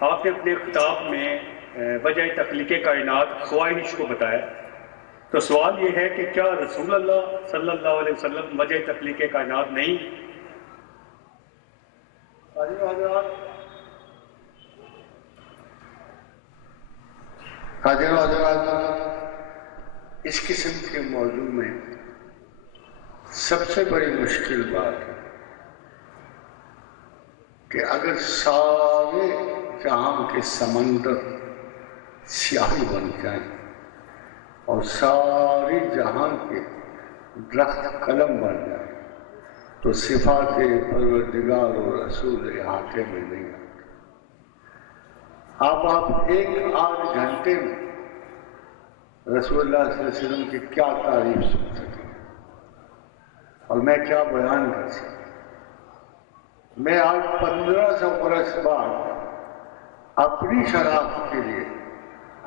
آپ نے اپنے خطاب میں وجہ تخلیق کائنات خوائش کو بتایا، تو سوال یہ ہے کہ کیا رسول اللہ صلی اللہ علیہ وسلم وجہ تخلیق کائنات نہیں؟ حضرات، اس قسم کے موضوع میں سب سے بڑی مشکل بات ہے کہ اگر سارے جہاں کے سمندر سیاہی بن جائیں اور سارے جہاں کے درخت قلم بن جائیں تو صفات پروردگار اور رسول احاطے میں نہیں آتے۔ آپ ایک آدھ گھنٹے میں رسول اللہ صلی اللہ علیہ وسلم کی کیا تعریف سن سکیں اور میں کیا بیان کر سکوں۔ میں آج 1500 برس بعد اپنی شناخت کے لیے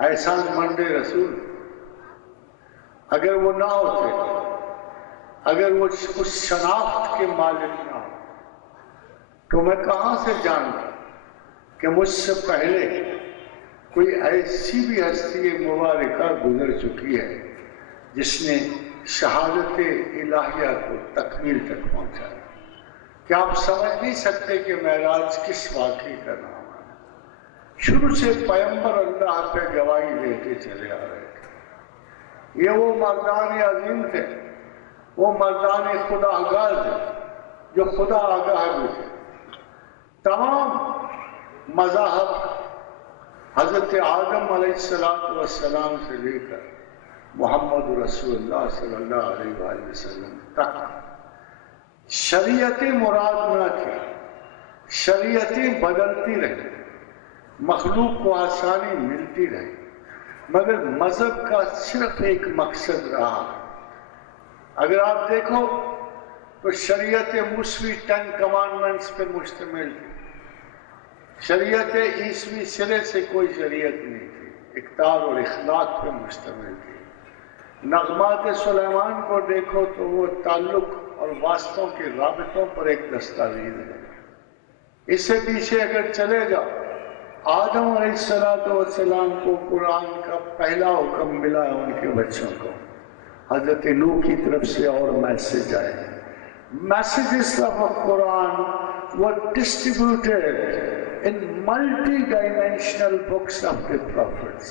احسان مند رسول اگر وہ نہ ہوتے، اگر وہ اس شناخت کے مالک نہ ہو، تو میں کہاں سے جانتا کہ مجھ سے پہلے کوئی ایسی بھی ہستی مبارکہ گزر چکی ہے جس نے شہادت الہیہ کو تکمیل تک پہنچایا۔ کہ آپ سمجھ نہیں سکتے کہ معراج کس واقعے کا نام ہے۔ شروع سے پیغمبر اللہ پہ گواہی دیتے چلے آ رہے تھے۔ یہ وہ مردان عظیم تھے، وہ مردان خدا آگاہ تھے جو خدا آگاہ بھی تھے۔ تمام مذاہب حضرت آدم علیہ السلام سے لے کر محمد رسول اللہ صلی اللہ علیہ وآلہ وسلم تک شریعتیں مراد نہ تھی، شریعتیں بدلتی رہی، مخلوق کو آسانی ملتی رہی، مگر مذہب کا صرف ایک مقصد رہا۔ اگر آپ دیکھو تو شریعت موسوی 10 کمانڈمنٹس پہ مشتمل تھی۔ شریعت عیسوی سرے سے کوئی شریعت نہیں تھی، اقدار اور اخلاق پہ مشتمل تھی۔ نغمات سلیمان کو دیکھو تو وہ تعلق اور واسطوں کے رابطوں پر ایک دستاویز ہے۔ اس سے پیچھے اگر چلے جاؤ، آدم علیہ السلام کو قرآن کا پہلا حکم ملا ہے ان کے بچوں کو، حضرت نوح کی طرف سے اور میسج آئے۔ Messages of Quran were distributed in multi-dimensional books of the prophets.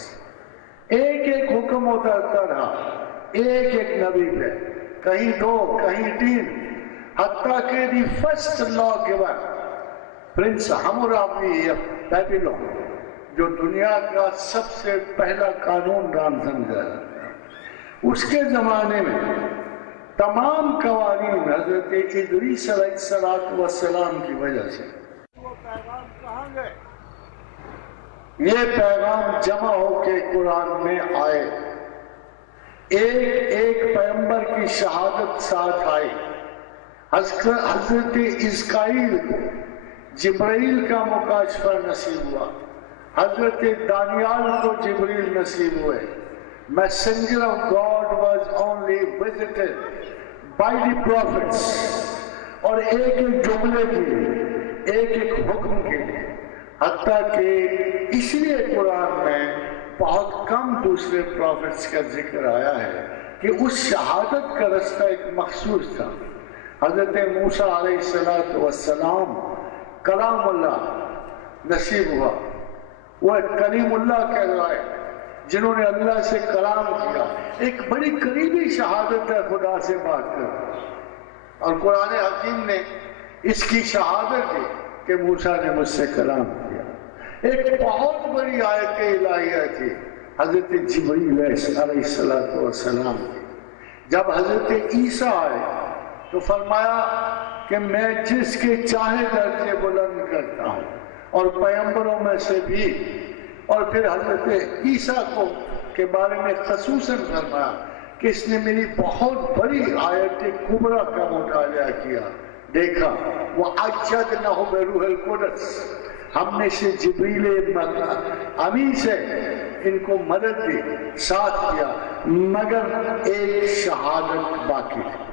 ایک حکم اترتا رہا، ایک نبی پہ، کہیں 2 کہیں 3، حتیٰ کہ the first lawgiver prince Hammurabi of Babylon, جو دنیا کا سب سے پہلا قانون دان سمجھا جاتا ہے، اس کے زمانے میں تمام قوانین حضرت ادریس علیہ السلام کی وجہ سے وہ پیغام کہاں گئے؟ یہ پیغام جمع ہو کے قرآن میں آئے، ایک پیغمبر کی شہادت ساتھ آئی۔ حضرت اسرائیل کو جبرائیل کا مکاشفہ نصیب ہوا، حضرت دانیال کو جبریل نصیب ہوئے۔ Messenger of God was only visited by the prophets، اور ایک جملے کے لیے، ایک حکم کے لیے، حتیٰ کہ اس لیے قرآن میں بہت کم دوسرے پروفٹس کا ذکر آیا ہے کہ اس شہادت کا رستہ ایک مخصوص تھا۔ حضرت موسیٰ علیہ السلام کلام اللہ نصیب ہوا، وہ کلیم اللہ کہلائے، جنہوں نے اللہ سے کلام کیا۔ ایک بڑی قریبی شہادت ہے خدا سے بات کرنا، اور قرآن حکیم نے اس کی شہادت دی کہ موسیٰ نے مجھ سے کلام کیا۔ ایک بہت بڑی آیت الہیہ تھی حضرت جبریل علیہ السلام کی۔ جب حضرت عیسیٰ آئے تو فرمایا کہ میں جس کے چاہے درجے بلند کرتا ہوں، اور پیغمبروں میں سے بھی، اور پھر حضرت عیسیٰ کے بارے میں خصوصاً فرمایا کہ اس نے میری بہت بڑی آیت کبریٰ کا مطالعہ کیا، دیکھا وَأَيَّدْنَاهُ بِرُوحِ الْقُدُسِ، ہم نے سے جبریل امین سے ان کو مدد دی، ساتھ کیا، مگر ایک شہادت باقی تھی،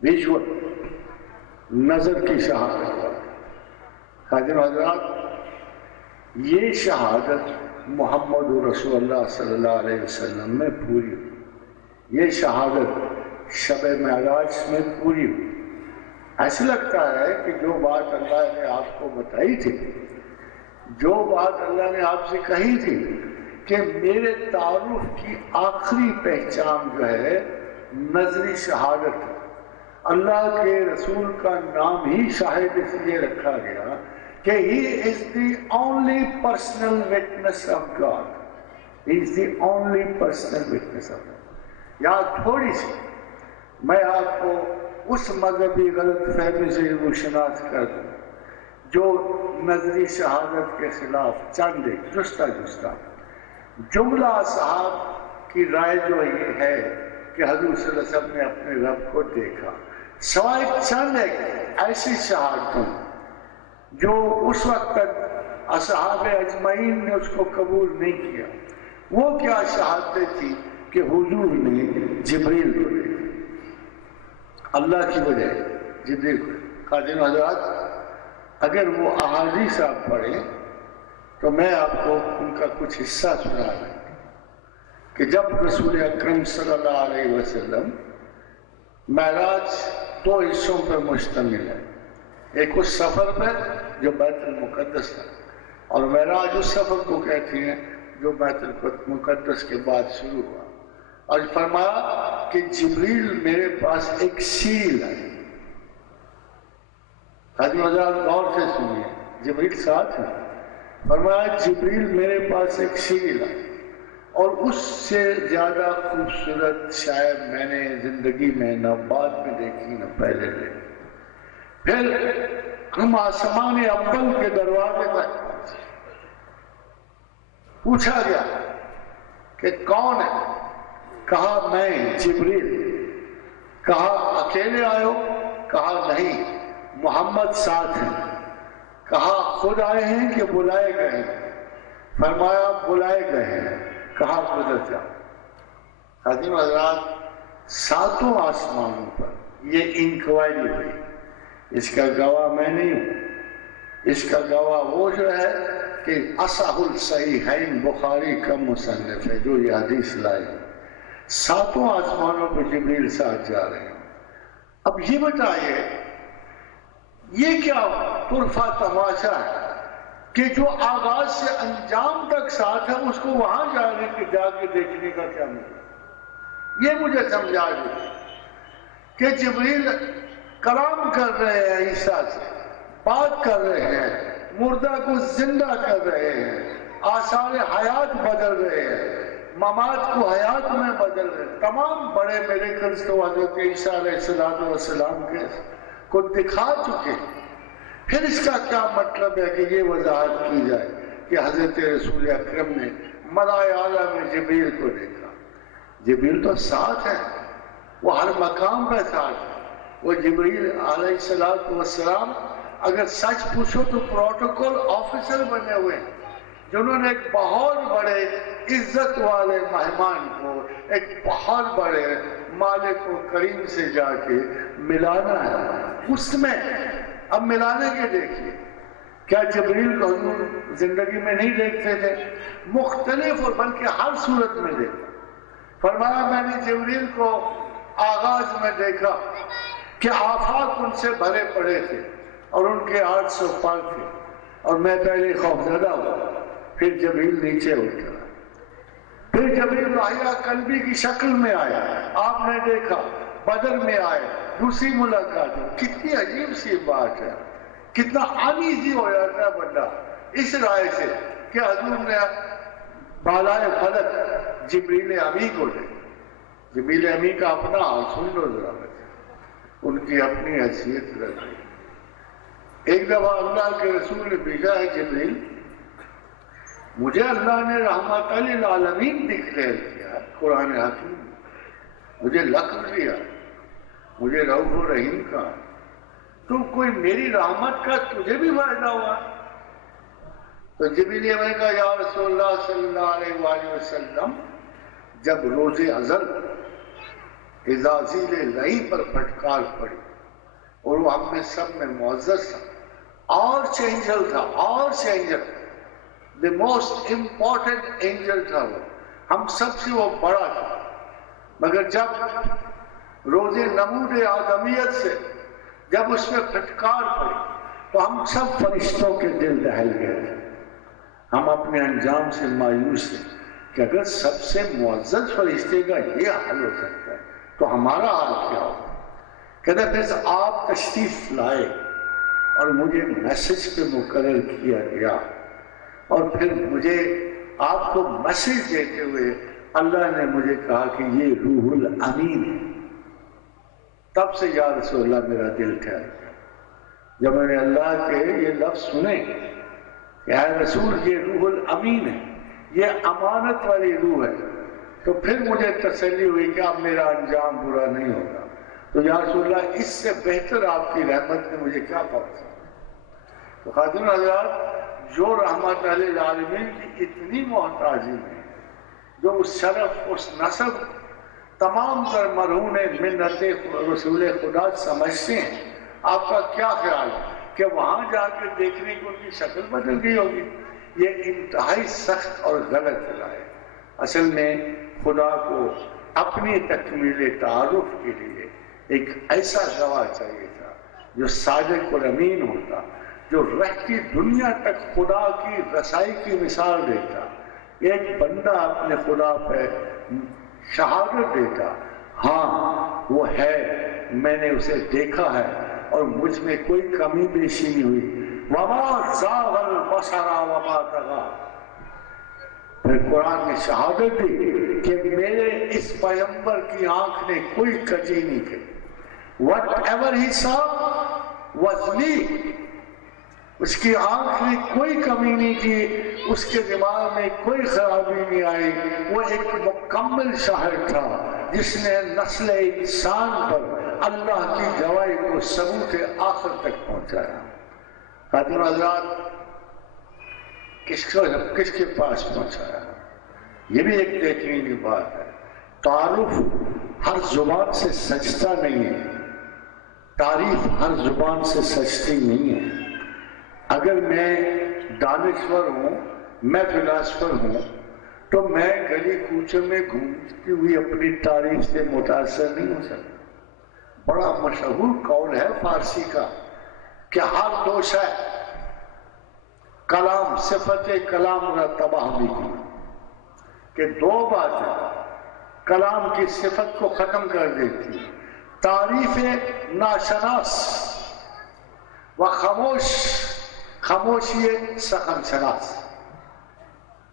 ویژول، نظر کی شہادت۔ حاضر حضرات، یہ شہادت محمد رسول اللہ صلی اللہ علیہ وسلم میں پوری ہوئی، یہ شہادت شب معراج میں پوری ہوئی۔ ایسا لگتا ہے کہ جو بات اللہ نے آپ کو بتائی تھی، جو بات اللہ نے آپ سے کہی تھی کہ میرے تعارف کی آخری پہچان جو ہے نظری شہادت ہے، اللہ کے رسول کا نام ہی شاہد اس لیے رکھا گیا کہ he is the only personal witness of God. He is the only personal witness of God. یا تھوڑی سی میں آپ کو اس مذہبی غلط فہمی سے روشناس کر دوں جو نظری شہادت کے خلاف چند جستہ جملہ صاحب کی رائے جو یہ ہے کہ حضور صلی اللہ علیہ وسلم نے اپنے رب کو دیکھا، سوائے چند ایسی شہادتوں جو اس وقت تک اصحاب اجمعین نے اس کو قبول نہیں کیا، وہ کیا شہادتیں تھی کہ حضور نے جبریل کو دیکھا، اللہ کی وجہ جبریل کو۔ قادم حضرات اگر وہ احادیث آپ پڑھیں تو میں آپ کو ان کا کچھ حصہ سنا رہا ہوں کہ جب رسول اکرم صلی اللہ علیہ وسلم معراج دو حصوں پر مشتمل ہے، ایک اس سفر پر جو بیت المقدس ہے، اور معراج اس سفر کو کہتے ہیں جو بیت المقدس کے بعد شروع ہوا، اور فرمایا کہ جبریل میرے پاس ایک سیل ہے۔ حضرت حضرات غور سے سنیے، جبریل ساتھ ہے، فرمایا جبریل میرے پاس ایک سیل ہے، اور اس سے زیادہ خوبصورت شاید میں نے زندگی میں نہ بعد میں دیکھی نہ پہلے دیکھی۔ پھر ہم آسمان اول کے دروازے تک پہنچے، پوچھا گیا کہ کون ہے؟ کہا میں جبریل۔ کہا اکیلے آئے ہو؟ کہا نہیں، محمد ساتھ ہیں۔ کہا خود آئے ہیں کہ بلائے گئے ہیں؟ فرمایا بلائے گئے ہیں۔ کہا گزر جاؤ۔ حضرت حضرات ساتوں آسمانوں پر یہ انکوائری ہوئی، اس کا گواہ میں نہیں ہوں، اس کا گواہ وہ جو ہے کہ اصح الصحیحین بخاری کا مصنف ہے جو یہ حدیث لائے، ساتوں آسمانوں پر جبریل ساتھ جا رہے ہیں۔ اب یہ بتائیے یہ کیا طرفہ تماشا ہے کہ جو آغاز سے انجام تک ساتھ ہے اس کو وہاں جا کے دیکھنے کا کیا مطلب؟ یہ مجھے سمجھا دیں کہ جبریل کلام کر رہے ہیں عیسیٰ سے، بات کر رہے ہیں، مردہ کو زندہ کر رہے ہیں، آثار حیات بدل رہے ہیں، ممات کو حیات میں بدل رہے ہیں، تمام بڑے میریکلز تو حضرت عیسیٰ علیہ السلام کے کو دکھا چکے۔ پھر اس کا کیا مطلب ہے کہ یہ وضاحت کی جائے کہ حضرت رسول اکرم نے ملائے اعلیٰ میں جبریل کو دیکھا؟ جبریل تو ساتھ ہے، وہ ہر مقام پہ ساتھ ہے۔ وہ جبریل علیہ السلام اگر سچ پوچھو تو پروٹوکول آفیسر بنے ہوئے ہیں جنہوں نے ایک بہت بڑے عزت والے مہمان کو ایک بہت بڑے مالک و کریم سے جا کے ملانا ہے۔ اس میں اب ملانے کے دیکھیے، کیا جبریل کو حضور زندگی میں نہیں دیکھتے تھے؟ مختلف اور بلکہ ہر صورت میں دیکھا۔ فرمایا میں نے جبریل کو آغاز میں دیکھا کہ آفاق ان سے بھرے پڑے تھے اور ان کے 800 پار تھے، اور میں پہلے خوفزدہ ہوا، پھر جبریل نیچے اترا، پھر جبریل راہیہ قلبی کی شکل میں آیا، آپ نے دیکھا، بدر میں آئے، دوسری ملاقات ہو۔ کتنی عجیب سی بات ہے، کتنا انیزی ہو جاتا ہے بندہ اس رائے سے کہ حضور نے بالائے فلک جبریل امی کو دے۔ جبریل امی کا اپنا حال سن لو ذرا، ان کی اپنی حیثیت رکھی۔ ایک دفعہ اللہ کے رسول نے بھیجا ہے جبریل، مجھے اللہ نے رحمت للعالمین ڈکلیئر کیا قرآن حکیم، مجھے لقب دیا، مجھے رؤوف الرحیم کہا، تو کوئی میری رحمت کا تجھے بھی فائدہ ہوا؟ تو جبریل نے کہا یا رسول اللہ صلی اللہ علیہ وآلہ وسلم، جب روز ازل عزازیل لئی پر پھٹکار پڑی اور وہ ہم میں سب میں معزز تھا، اور چینجل تھا، اور چینجل the most important angel تھا وہ، ہم سب سے وہ بڑا تھا، مگر جب روز نمود آدمیت سے جب اس میں پھٹکار پڑی تو ہم سب فرشتوں کے دل دہل گئے تھے۔ ہم اپنے انجام سے مایوس تھے کہ اگر سب سے معزز فرشتے کا یہ حل ہو سکتا ہے تو ہمارا حال کیا ہوگا؟ کہتے پھر آپ تشریف لائے اور مجھے میسج پہ مقرر کیا گیا، اور پھر مجھے آپ کو میسج دیتے ہوئے اللہ نے مجھے کہا کہ یہ روح الامین ہے۔ تب سے یا رسول اللہ میرا دل ٹھہر گیا جب میں نے اللہ کے یہ لفظ سنے کہ اے رسول یہ روح الامین ہے، یہ امانت والی روح ہے، تو پھر مجھے تسلی ہوئی کہ اب میرا انجام برا نہیں ہوگا۔ تو یا رسول اللہ اس سے بہتر آپ کی رحمت نے مجھے کیا پہنچا۔ تو خاتون حضرات، جو رحمت للعالمین کی اتنی محتاجی میں، جو اس شرف اس نسب تمام تر مرہون منت رسول خدا سمجھتے ہیں، آپ کا کیا خیال ہے کہ وہاں جا کے دیکھنے کی ان کی شکل بدل گئی ہوگی؟ یہ انتہائی سخت اور غلط ہے۔ اصل میں خدا کو اپنی تکمیل تعارف کے لیے ایک ایسا گواہ چاہیے تھا جو صادق اور امین ہوتا، جو رہتی دنیا تک خدا کی رسائی کی مثال دیتا، ایک بندہ اپنے خدا پہ شہادت دیتا، ہاں وہ ہے، میں نے اسے دیکھا ہے اور مجھ میں کوئی کمی بیشی نہیں ہوئی۔ وما زاغ البصر وما طغى۔ پھر قرآن نے شہادت دی کہ میرے اس پیغمبر کی آنکھ نے کوئی کجی نہیں کی۔ Whatever he saw was me۔ اس کی آنکھ نے کوئی کمی نہیں کی، اس کے دماغ میں کوئی خرابی نہیں آئی۔ وہ ایک مکمل شاہد تھا جس نے نسل انسان پر اللہ کی گواہی کو ثبوت آخر تک پہنچایا۔ خاتون حضرات، کس کے پاس پہنچایا؟ یہ بھی ایک دیکھنے کی بات ہے۔ تعارف ہر زبان سے سجتا نہیں ہے، تعریف ہر زبان سے سجتی نہیں ہے۔ اگر میں دانشور ہوں، میں فلاسفر ہوں، تو میں گلی کوچے میں گھومتی ہوئی اپنی تعریف سے متاثر نہیں ہو سکتا۔ بڑا مشہور قول ہے فارسی کا کہ ہر دو شے کلام صفت کلام را تباہ بھی کی، کہ دو باتیں کلام کی صفت کو ختم کر دیتی، تعریف ناشناس و خاموشی سخن شناس۔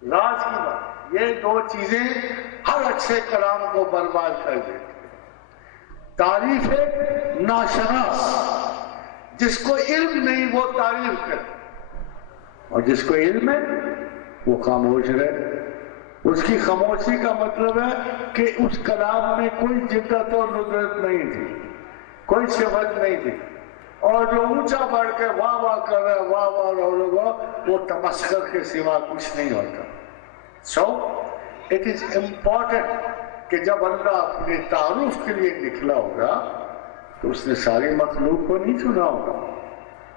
راز کی بات، یہ دو چیزیں ہر اچھے کلام کو برباد کر دیتی۔ تعریف ناشناس، جس کو علم نہیں وہ تعریف کرے، اور جس کو علم ہے وہ خاموش رہے۔ اس کی خاموشی کا مطلب ہے کہ اس کلام میں کوئی جدت اور ندرت نہیں تھی، کوئی صفت نہیں تھی، اور جو اونچا بڑھ کے واہ واہ کر رہا ہے، واہ واہ لوگا، وہ تمسخر کے سوا کچھ نہیں ہوتا۔ سو اٹ از امپورٹنٹ کہ جب اللہ اپنے تعارف کے لیے نکلا ہوگا تو اس نے ساری مخلوق کو نہیں چنا ہوگا،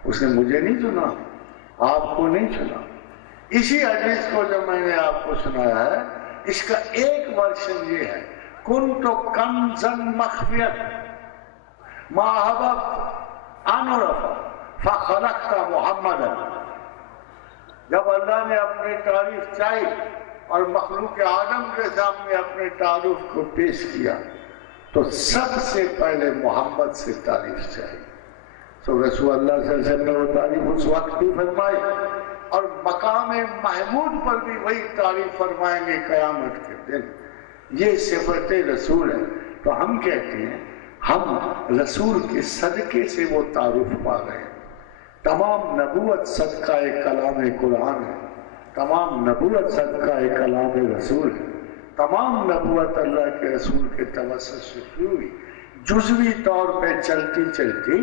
اس نے مجھے نہیں چنا، آپ کو نہیں چنا۔ اسی حدیث کو جو میں نے آپ کو سنایا ہے، اس کا ایک ورژن یہ ہے، کنت کنزا مخفیت ما احببت ان اعرف فخلقت محمدا۔ جب اللہ نے اپنی تعریف چاہی اور مخلوق آدم کے سامنے اپنے تعارف کو پیش کیا تو سب سے پہلے محمد سے تعریف چاہی۔ تو رسول اللہ صلی اللہ علیہ وسلم نے وہ تعریف اس وقت بھی فرمائی، اور مقام محمود پر بھی وہی تعریف فرمائیں گے قیامت کے دن۔ یہ صفت رسول ہے۔ تو ہم کہتے ہیں ہم رسول کے صدقے سے وہ تعارف پا گئے۔ تمام نبوت صدقہ کلام قرآن ہے، تمام نبوت صدقہ کلام رسول ہے، تمام نبوت اللہ کے رسول کے توسط سے شروع ہوئی۔ جزوی طور پہ چلتی چلتی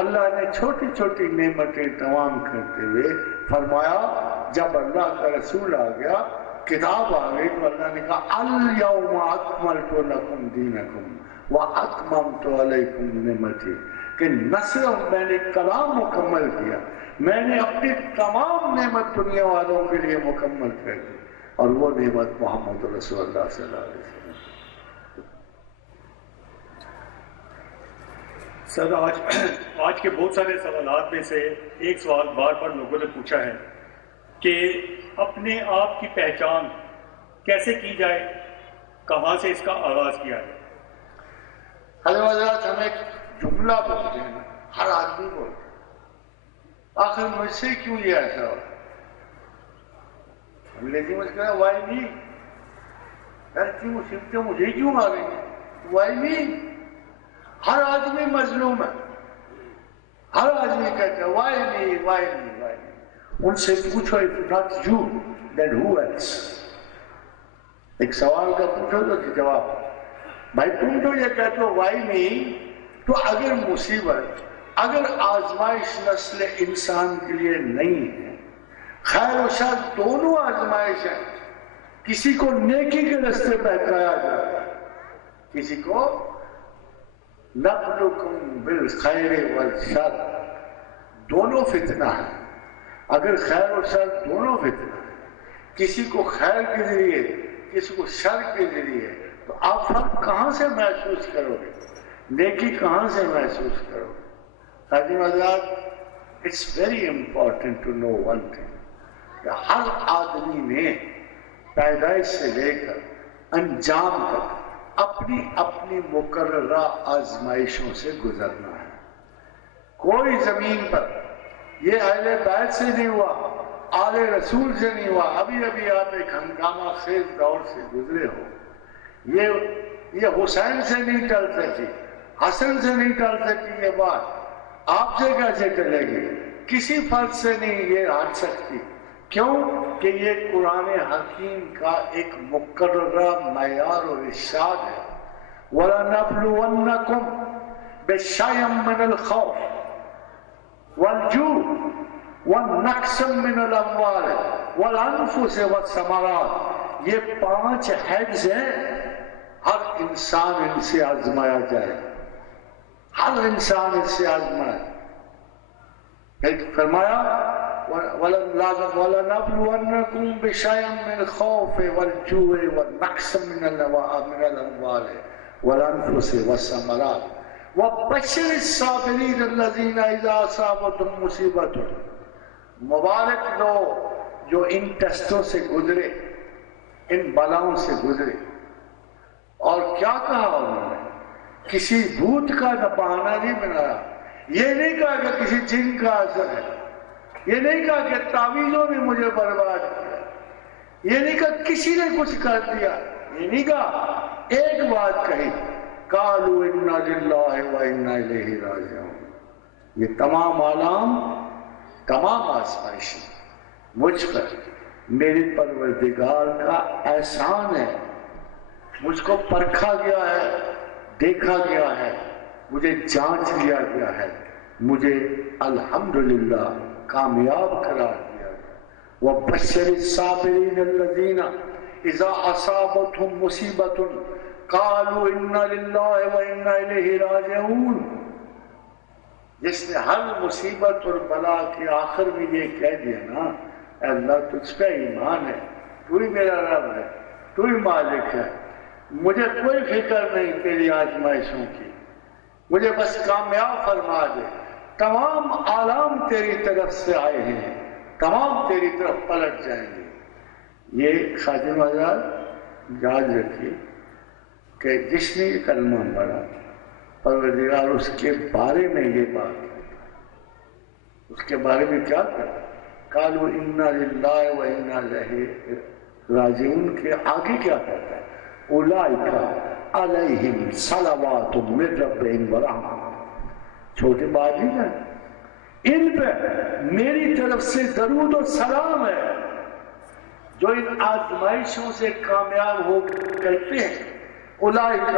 اللہ نے چھوٹی چھوٹی نعمتیں تمام کرتے ہوئے فرمایا، جب اللہ کا رسول آ گیا، کتاب آ گئی، تو اللہ نے کہا الیوم اکملت لکم دینکم واتممت علیکم نعمتی۔ کہ نہ صرف میں نے کلام مکمل کیا، میں نے اپنی تمام نعمت دنیا والوں کے لیے مکمل کر دی، اور وہ نعمت محمد رسول اللہ صلی اللہ علیہ وسلم۔ سر آج کے بہت سارے سوالات میں سے ایک سوال بار بار لوگوں نے پوچھا ہے کہ اپنے آپ کی پہچان کیسے کی جائے، کہاں سے اس کا آغاز کیا ہے؟ حضرات ہم ایک جملہ بولتے ہیں، ہر آدمی بولتے ہیں، آخر مجھ سے کیوں یہ ایسا ہو؟ لیکن مجھ کہا وائی می، یار کیوں مصیبتیں مجھے کیوں آ گئی ہیں؟ وائی می؟ ہر آدمی مظلوم ہے، ہر آدمی کہتا ہے why me why me why me. ان سے پوچھو if not you then who else؟ ایک سوال کا پوچھو تو جواب، بھائی تم تو یہ کہتے ہو وائی می، تو اگر مصیبت، اگر آزمائش نسل انسان کے لیے نہیں ہے، خیر و شر دونوں آزمائش ہیں، کسی کو نیکی کے راستے بہکایا جاتا ہے، کسی کو نبلوکم بالخیر والشر، دونوں فتنہ ہے، اگر خیر و شر دونوں فتنہ ہے، کسی کو خیر کے ذریعے کسی کو شر کے ذریعے، تو آپ فرق کہاں سے محسوس کرو گے، نیکی کہاں سے محسوس کرو گے؟ خادم حضرات، it's very important to know one thing, کہ ہر آدمی نے پیدائش سے لے کر انجام تک اپنی اپنی مقررہ آزمائشوں سے گزرنا ہے۔ کوئی زمین پر، یہ اہل بیت سے نہیں ہوا، آل رسول سے نہیں ہوا، ابھی ابھی آپ ایک ہنگامہ خیز دور سے گزرے ہو، یہ حسین سے نہیں ٹل سکی، حسن سے نہیں ٹل سکی، یہ بات آپ سے کیسے ٹلے گی؟ کسی فرد سے نہیں یہ ہٹ سکتی، کیوں کہ یہ قرآن حکیم کا ایک مقررہ معیار و ارشاد ہے، وَلَنَبْلُوَنَّكُمْ بِشَيْءٍ مِّنَ الْخَوْفِ وَالْجُوعِ وَنَقْصٍ مِّنَ الْأَمْوَالِ وَالْأَنفُسِ وَالثَّمَرَاتِ، یہ 5 ہیڈز ہیں، ہر انسان ان سے آزمایا جائے، ہر انسان ان سے آزمایا۔ ایک فرمایا وَلَنَبْلُوَنَّكُمْ بِشَيْءٍ مِّنَ الْخَوْفِ وَالْجُوعِ وَنَقْصٍ مِّنَ الْأَمْوَالِ وَالْأَنفُسِ وَالثَّمَرَاتِ وَبَشِّرِ الصَّابِرِينَ الَّذِينَ إِذَا أَصَابَتْهُمْ مُصِیبَةٌ، مبارک دو جو ان ٹیسٹوں سے گزرے، ان بلاؤں سے گزرے۔ اور کیا کہا انہوں نے؟ کسی بھوت کا بہانہ نہیں بنایا، یہ نہیں کہا کہ کسی جن کا اثر ہے، یہ نہیں کہا کہ تعویذوں نے مجھے برباد کیا، یہ نہیں کہا کسی نے کچھ کر دیا، یہ نہیں کہا، ایک بات کہی، قالوا انا للہ وانا الیہ راجعون۔ یہ تمام عالم، تمام آزمائشیں مجھ پر میرے پروردگار کا احسان ہے، مجھ کو پرکھا گیا ہے، دیکھا گیا ہے، مجھے جانچ لیا گیا ہے، مجھے الحمدللہ کامیاب قرار دیا گیا۔ وَبَشِّرِ الصَّابِرِينَ الَّذِينَ إِذَا أَصَابَتْهُمْ مُصِیبَةٌ قَالُوا إِنَّا لِلَّهِ وَإِنَّا إِلَيْهِ رَاجِعُونَ، جس نے ہر مصیبت اور بلا کے آخر میں یہ کہہ دیا نا، اے اللہ تجھ پہ ایمان ہے، تو ہی میرا رب ہے، تو ہی مالک ہے، مجھے کوئی فکر نہیں تیری آزمائشوں کی، مجھے بس کامیاب فرما دے، تمام عالم تیری طرف سے آئے ہیں، تمام تیری طرف پلٹ جائیں گے۔ یہ خادم حضرات یاد رکھیے کہ جس نے یہ کلمہ پڑھا، پروردگار اس کے بارے میں یہ بات کرتا ہے، اس کے بارے میں کیا کرتا ہے؟ قالوا انا للہ وانا الیہ راجعون کے آگے کیا کرتا ہے؟ اولئک علیہم صلوات من ربہم ورحمہ، چھوٹی بات نہیں ہے، ان پہ میری طرف سے درود و سلام ہے، جو ان آزمائشوں سے کامیاب ہو کرتے ہیں۔ اولئک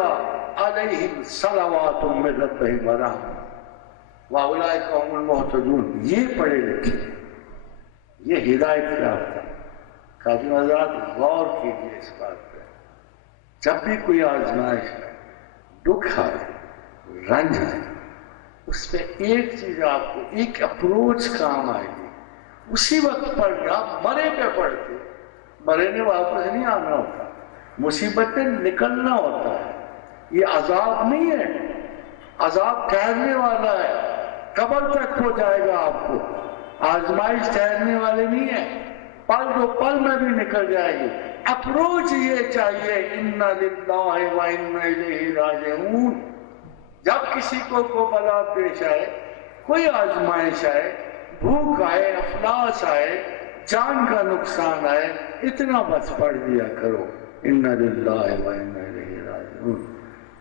علیہم صلوات من ربہم ورحمہ واولئک هم المہتدون، یہ پڑھے لکھے، یہ ہدایت یافتہ۔ خادم حضرات غور کیجیے اس بات پہ، جب بھی کوئی آزمائش ہے، دکھ ہے، رنج ہے، اس پہ ایک چیز آپ کو، ایک اپروچ کام آئے گی، اسی وقت پڑھ گیا. آپ مرے پہ پڑھتے، مرے نے واپس نہیں آنا ہوتا، مصیبت میں نکلنا ہوتا ہے. یہ عذاب نہیں ہے، عذاب ٹھہرنے والا ہے، قبر تک پہنچائے گا آپ کو. آزمائش ٹھہرنے والے نہیں ہے، پل دو پل میں بھی نکل جائے گی. اپروچ یہ چاہیے انا للہ و انا الیہ راجعون. جب کسی کو بلا پیش آئے، کوئی آزمائش آئے، بھوک آئے، افلاس آئے، جان کا نقصان آئے، اتنا بس پڑھ دیا کرو انا للہ و انا الیہ راجعون.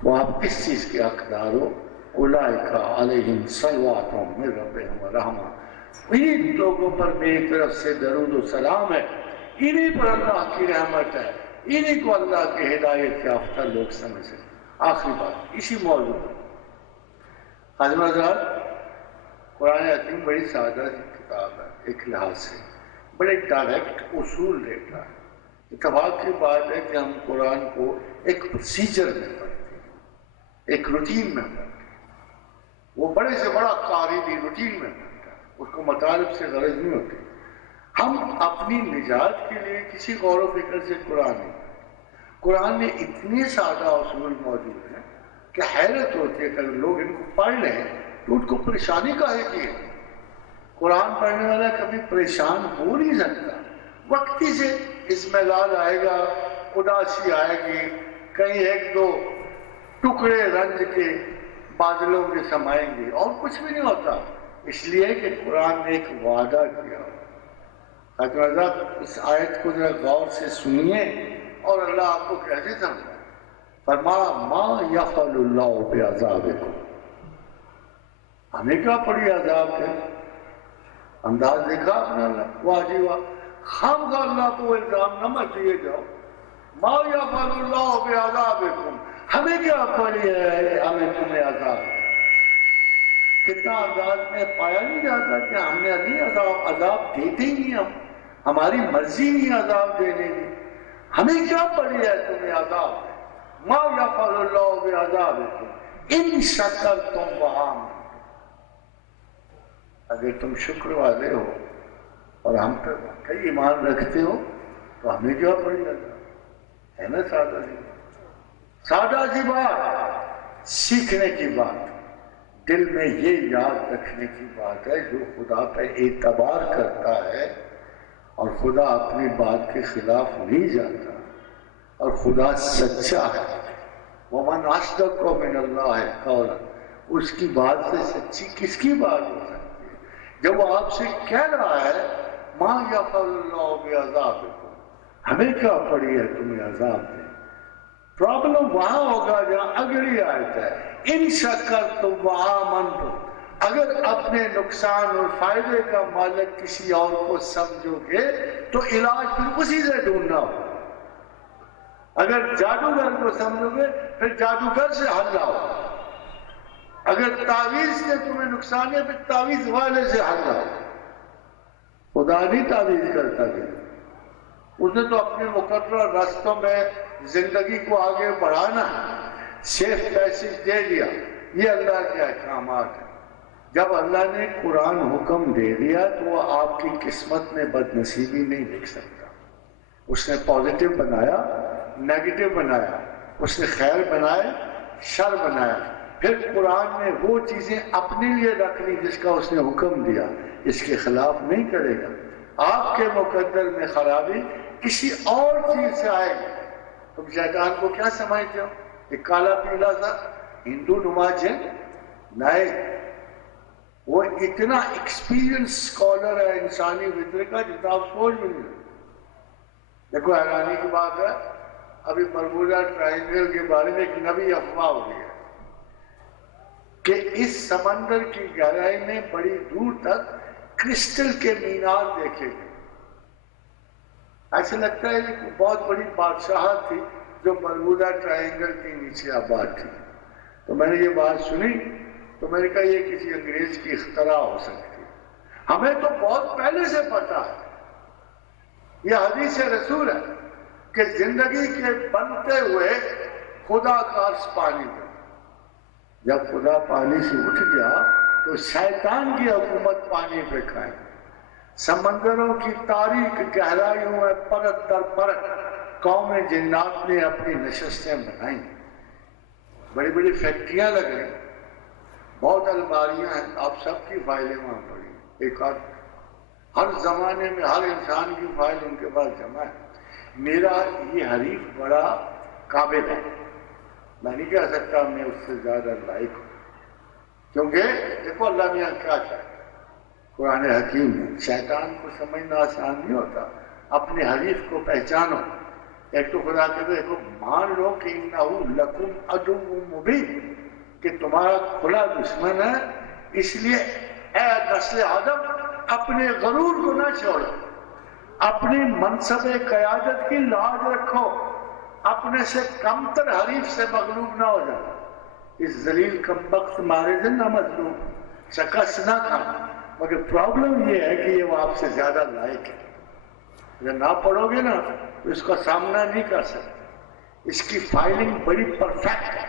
تو آپ کس چیز کے حقدار ہو؟ اولئک علیہم صلوات من ربہم ورحمہ. انہی لوگوں پر میری طرف سے درود و سلام ہے، انہی پر اللہ کی رحمت ہے، انہی کو اللہ کی ہدایت یافتہ لوگ سمجھے. آخری بات اسی موضوع پر. حضرت قرآن حکیم بڑی سادہ سی کتاب ہے، ایک لحاظ سے بڑے ڈائریکٹ اصول دیتا ہے. اتفاق کی بات ہے کہ ہم قرآن کو ایک پروسیجر میں پڑھتے ہیں، ایک روٹین میں پڑھتے ہیں. وہ بڑے سے بڑا قاری بھی روٹین میں پڑھتا ہے، اس کو مطالب سے غرض نہیں ہوتی. ہم اپنی نجات کے لیے کسی غور و فکر سے قرآن نہیں پڑھتے. قرآن میں اتنے سادہ اصول موجود ہیں کہ حیرت ہوتی ہے کہ اگر لوگ ان کو پڑھ لیں تو ان کو پریشانی کاہے کی ہے. قرآن پڑھنے والا کبھی پریشان ہو نہیں سکتا. وقتی سے اسملال آئے گا، اداسی آئے گی، کہیں ایک دو ٹکڑے رنج کے بادلوں کے سمائیں گے، اور کچھ بھی نہیں ہوتا. اس لیے کہ قرآن نے ایک وعدہ کیا. حضرت اس آیت کو ذرا غور سے سنیے اور اللہ آپ کو کیسے سمجھائے. فرمایا ما یفعل اللہ بعذابکم. ہمیں کیا پڑی عذاب ہے؟ انداز دیکھا اپنا اللہ، واہ جی واہ. خام کا اللہ کو الزام نہ مت دیے جاؤ. ما یفعل اللہ بعذابکم، ہمیں کیا پڑی ہے، ہمیں تمہیں عذاب. کتنا انداز میں پایا نہیں جاتا کہ ہم نے ابھی عذاب دیتے ہی نہیں. ہماری مرضی نہیں عذاب دینے کی. ہمیں کیا پڑی ہے تمہیں عذاب. ما یفعل اللہ بعذابکم ان شکرتم وآمنتم. اگر تم شکر والے ہو اور ہم پر کئی ایمان رکھتے ہو تو ہمیں کیا پڑی عذاب. ہے نا سادہ سی سادہ سی بات، سیکھنے کی بات، دل میں یہ یاد رکھنے کی بات ہے. جو خدا پہ اعتبار کرتا ہے اور خدا اپنی بات کے خلاف نہیں جاتا اور خدا سچا ہے. وَمَنْ أَصْدَقُ مِنَ اللَّهِ قَوْلًا. اس کی بات سے سچی کس کی بات ہو سکتی ہے؟ جب وہ آپ سے کہہ رہا ہے مَا يَفْعَلُ اللَّهُ بِعَذَابِكُمْ، ہمیں کیا پڑی ہے تمہیں عذاب دے. پرابلم وہاں ہوگا جہاں اگلی آیت ہے ان شکرتم وآمنتم. اگر اپنے نقصان اور فائدے کا مالک کسی اور کو سمجھو گے تو علاج پھر اسی سے ڈھونڈنا ہو. اگر جادوگر کو سمجھو گے پھر جادوگر سے حل لاؤ. اگر تعویذ سے تمہیں نقصان ہے پھر تعویذ والے سے حل لاؤ. خدا نہیں تعویذ کرتا کہ اس نے تو اپنے مقررہ راستوں میں زندگی کو آگے بڑھانا ہے، سیف پیسج دے دیا. یہ اللہ کے احکامات ہیں. جب اللہ نے قرآن حکم دے دیا تو وہ آپ کی قسمت میں بد نصیبی نہیں لکھ سکتا. اس نے پازیٹیو بنایا، نیگیٹو بنایا، اس نے خیر بنایا، شر بنایا. پھر قرآن نے وہ چیزیں اپنے لیے رکھ لی جس کا اس نے حکم دیا. اس کے خلاف نہیں کرے گا. آپ کے مقدر میں خرابی کسی اور چیز سے آئے گی. تم شیطان کو کیا سمجھتے ہو؟ ایک کالا پیلا سا ہندو نماز ہے؟ نہیں، وہ اتنا ایکسپیرینس اسکالر ہے انسانی فطرے کا جتنا آپ سوچ بھی نہیں. دیکھو حیرانی کی بات ہے، ابھی برمودا ٹرائنگل کے بارے میں ایک نئی افواہ ہو گئی ہے کہ اس سمندر کی گہرائی میں بڑی دور تک کرسٹل کے مینار دیکھے گئے. ایسا لگتا ہے کہ بہت بڑی بادشاہت تھی جو برمودا ٹرائنگل کے نیچے آباد تھی. تو میں نے یہ بات سنی تو میں نے کہا یہ کسی انگریز کی اختراع ہو سکتی ہے. ہمیں تو بہت پہلے سے پتا ہے، یہ حدیث رسول ہے کہ زندگی کے بنتے ہوئے خدا کار پانی میں جب خدا پانی سے اٹھ گیا تو شیطان کی حکومت پانی پہ قائم. سمندروں کی تاریک گہرائیوں میں پرت در پرت قوم جنات نے اپنی نشستیں بنائیں. بڑی بڑی فیکٹریاں لگ رہی، بہت الماریاں ہیں، آپ سب کی فائلیں وہاں پڑی. ایک آدھ ہر زمانے میں ہر انسان کی فائل ان کے پاس جمع ہے. میرا یہ حریف بڑا قابل ہے، میں نہیں کہہ سکتا میں اس سے زیادہ لائق ہوں، کیونکہ دیکھو اللہ میاں کیا چاہتا ہے. قرآن حکیم میں شیطان کو سمجھنا آسان نہیں ہوتا. اپنے حریف کو پہچانو. ایک تو خدا کہتے دیکھو مان لو کہ انہو لکم عدو مبین، کہ تمہارا کھلا دشمن ہے. اس لیے اے نسل آدم اپنے غرور کو نہ چھوڑو، اپنی منصب قیادت کی لاج رکھو، اپنے سے کمتر حریف سے مغلوب نہ ہو جاؤ. اس ذلیل کمبخت مارے سے نہ مظلوم، شکست نہ کھا. مگر پرابلم یہ ہے کہ یہ وہ آپ سے زیادہ لائق ہے. اگر نہ پڑھو گے نا تو اس کا سامنا نہیں کر سکتے. اس کی فائلنگ بڑی پرفیکٹ ہے.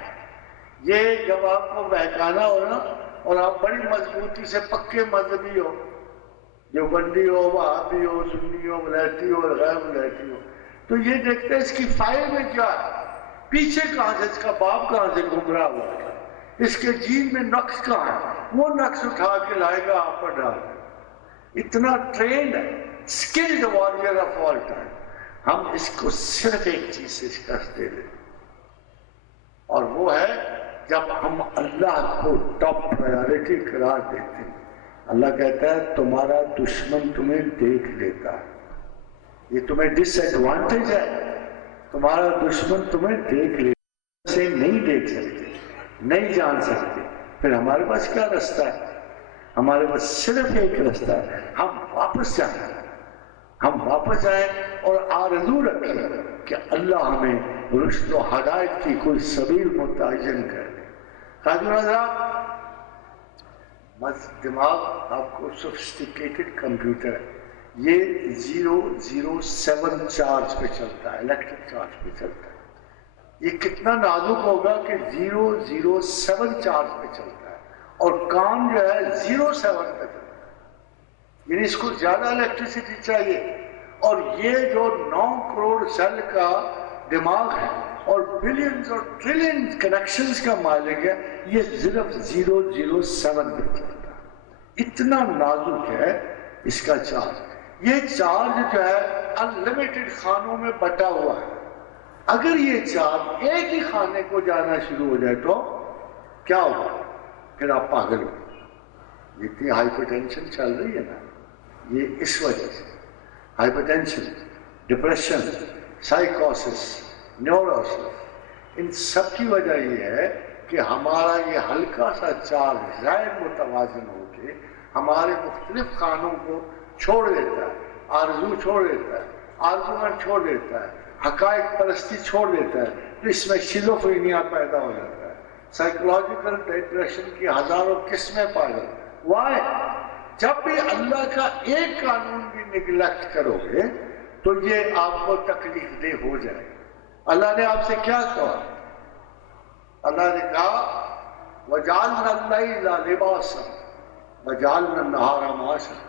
یہ جب آپ کو بہکانا ہو نا اور آپ بڑی مضبوطی سے پکے مذہبی ہو، جو بندی ہو، وہابی ہو، سنی ہو، ولایتی ہو، غیر ولایتی ہو، تو یہ دیکھتے ہیں اس کی فائل میں کیا ہے، پیچھے کہاں سے اس کا باپ کہاں سے گمراہ ہوا ہے، اس کے جین میں نقص کہاں ہے، وہ نقص اٹھا کے لائے گا آپ پر ڈال گا. اتنا ٹرینڈ ہے، skilled warrior of all time. ہم اس کو صرف ایک چیز سے شکست دے دیں، اور وہ ہے جب ہم اللہ کو ٹاپ پرائیورٹی قرار دیتے ہیں. اللہ کہتا ہے تمہارا دشمن تمہیں دیکھ لیتا ہے. یہ تمہیں ڈس ایڈوانٹیج ہے. تمہارا دشمن تمہیں دیکھ لیتا سے نہیں دیکھ سکتے، نہیں جان سکتے. پھر ہمارے پاس کیا رستہ ہے؟ ہمارے پاس صرف ایک رستہ ہے، ہم واپس جائیں. ہم واپس آئیں اور آرزو رکھیں کہ اللہ ہمیں رشد و ہدایت کی کوئی سبیل متعین کر دے. خاطر حضرات، دماغ آپ کو سوفسٹیکیٹڈ کمپیوٹر ہے. یہ 007 چارج پہ چلتا ہے، الیکٹرک چارج پہ چلتا ہے. یہ کتنا نازک ہوگا کہ 007 چارج پہ چلتا ہے، اور کام جو ہے 07 پہ چلتا ہے. یعنی اس کو زیادہ الیکٹریسٹی چاہیے. اور یہ جو 9 کروڑ سیل کا دماغ ہے اور بلینز اور ٹریلینز کنیکشنز کا مالک ہے، یہ صرف 007 پہ چلتا ہے. اتنا نازک ہے اس کا چارج. یہ چارج جو ہے انلمیٹڈ خانوں میں بٹا ہوا ہے. اگر یہ چارج ایک ہی خانے کو جانا شروع ہو جائے تو کیا ہوگا؟ پھر آپ پاگل ہو. جتنی ہائپر ٹینشن چل رہی ہے نا، یہ اس وجہ سے ہائپر ٹینشن، ڈپریشن، سائیکوسس، نیوروسس، ان سب کی وجہ یہ ہے کہ ہمارا یہ ہلکا سا چارج غیر متوازن ہو کے ہمارے مختلف خانوں کو چھوڑ دیتا ہے. آرزو چھوڑ دیتا ہے، آرگومنٹ چھوڑ دیتا ہے، حقائق پرستی چھوڑ دیتا ہے. تو اس میں شیزوفرینیا پیدا ہو جاتا ہے. سائیکولوجیکل ڈپریشن کی ہزاروں قسمیں پائی جاتی ہیں. وائی؟ جب بھی اللہ کا ایک قانون بھی نگلیکٹ کرو گے تو یہ آپ کو تکلیف دہ ہو جائے گا. اللہ نے آپ سے کیا کہا؟ اللہ نے کہا وَجَعَلْنَا اللَّيْلَ لِبَاسًا وَجَعَلْنَا النَّهَارَ مَعَاشًا.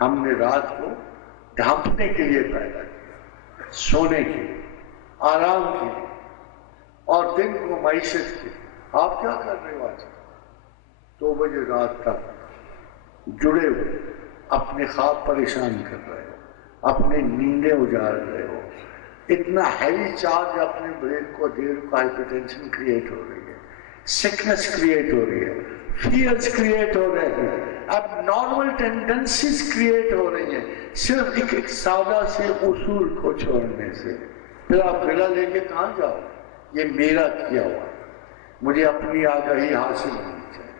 ہم نے رات کو ڈھانپنے کے لیے پیدا کیا، سونے کے لیے، آرام کے لیے، اور دن کو معیشت کے. آپ کیا کر رہے ہو آج 2 بجے رات تک جڑے ہوئے، اپنے خواب پریشان کر رہے ہو، اپنے نیندیں اجاڑ رہے ہو. اتنا ہیوی چارج اپنے برین کو دیر کو ہائپر ٹینشن کریٹ ہو رہی ہے، سکنس کریٹ ہو رہی ہے، فیئرز کریٹ ہو رہے ہیں، اب نارمل ٹینڈنسیز کریٹ ہو رہی ہیں صرف ایک سادہ سے اصول کو چھوڑنے سے. پھر آپ گلا لے کے کہاں جاؤ؟ یہ میرا کیا ہوا، مجھے اپنی آگاہی حاصل ہونی چاہیے.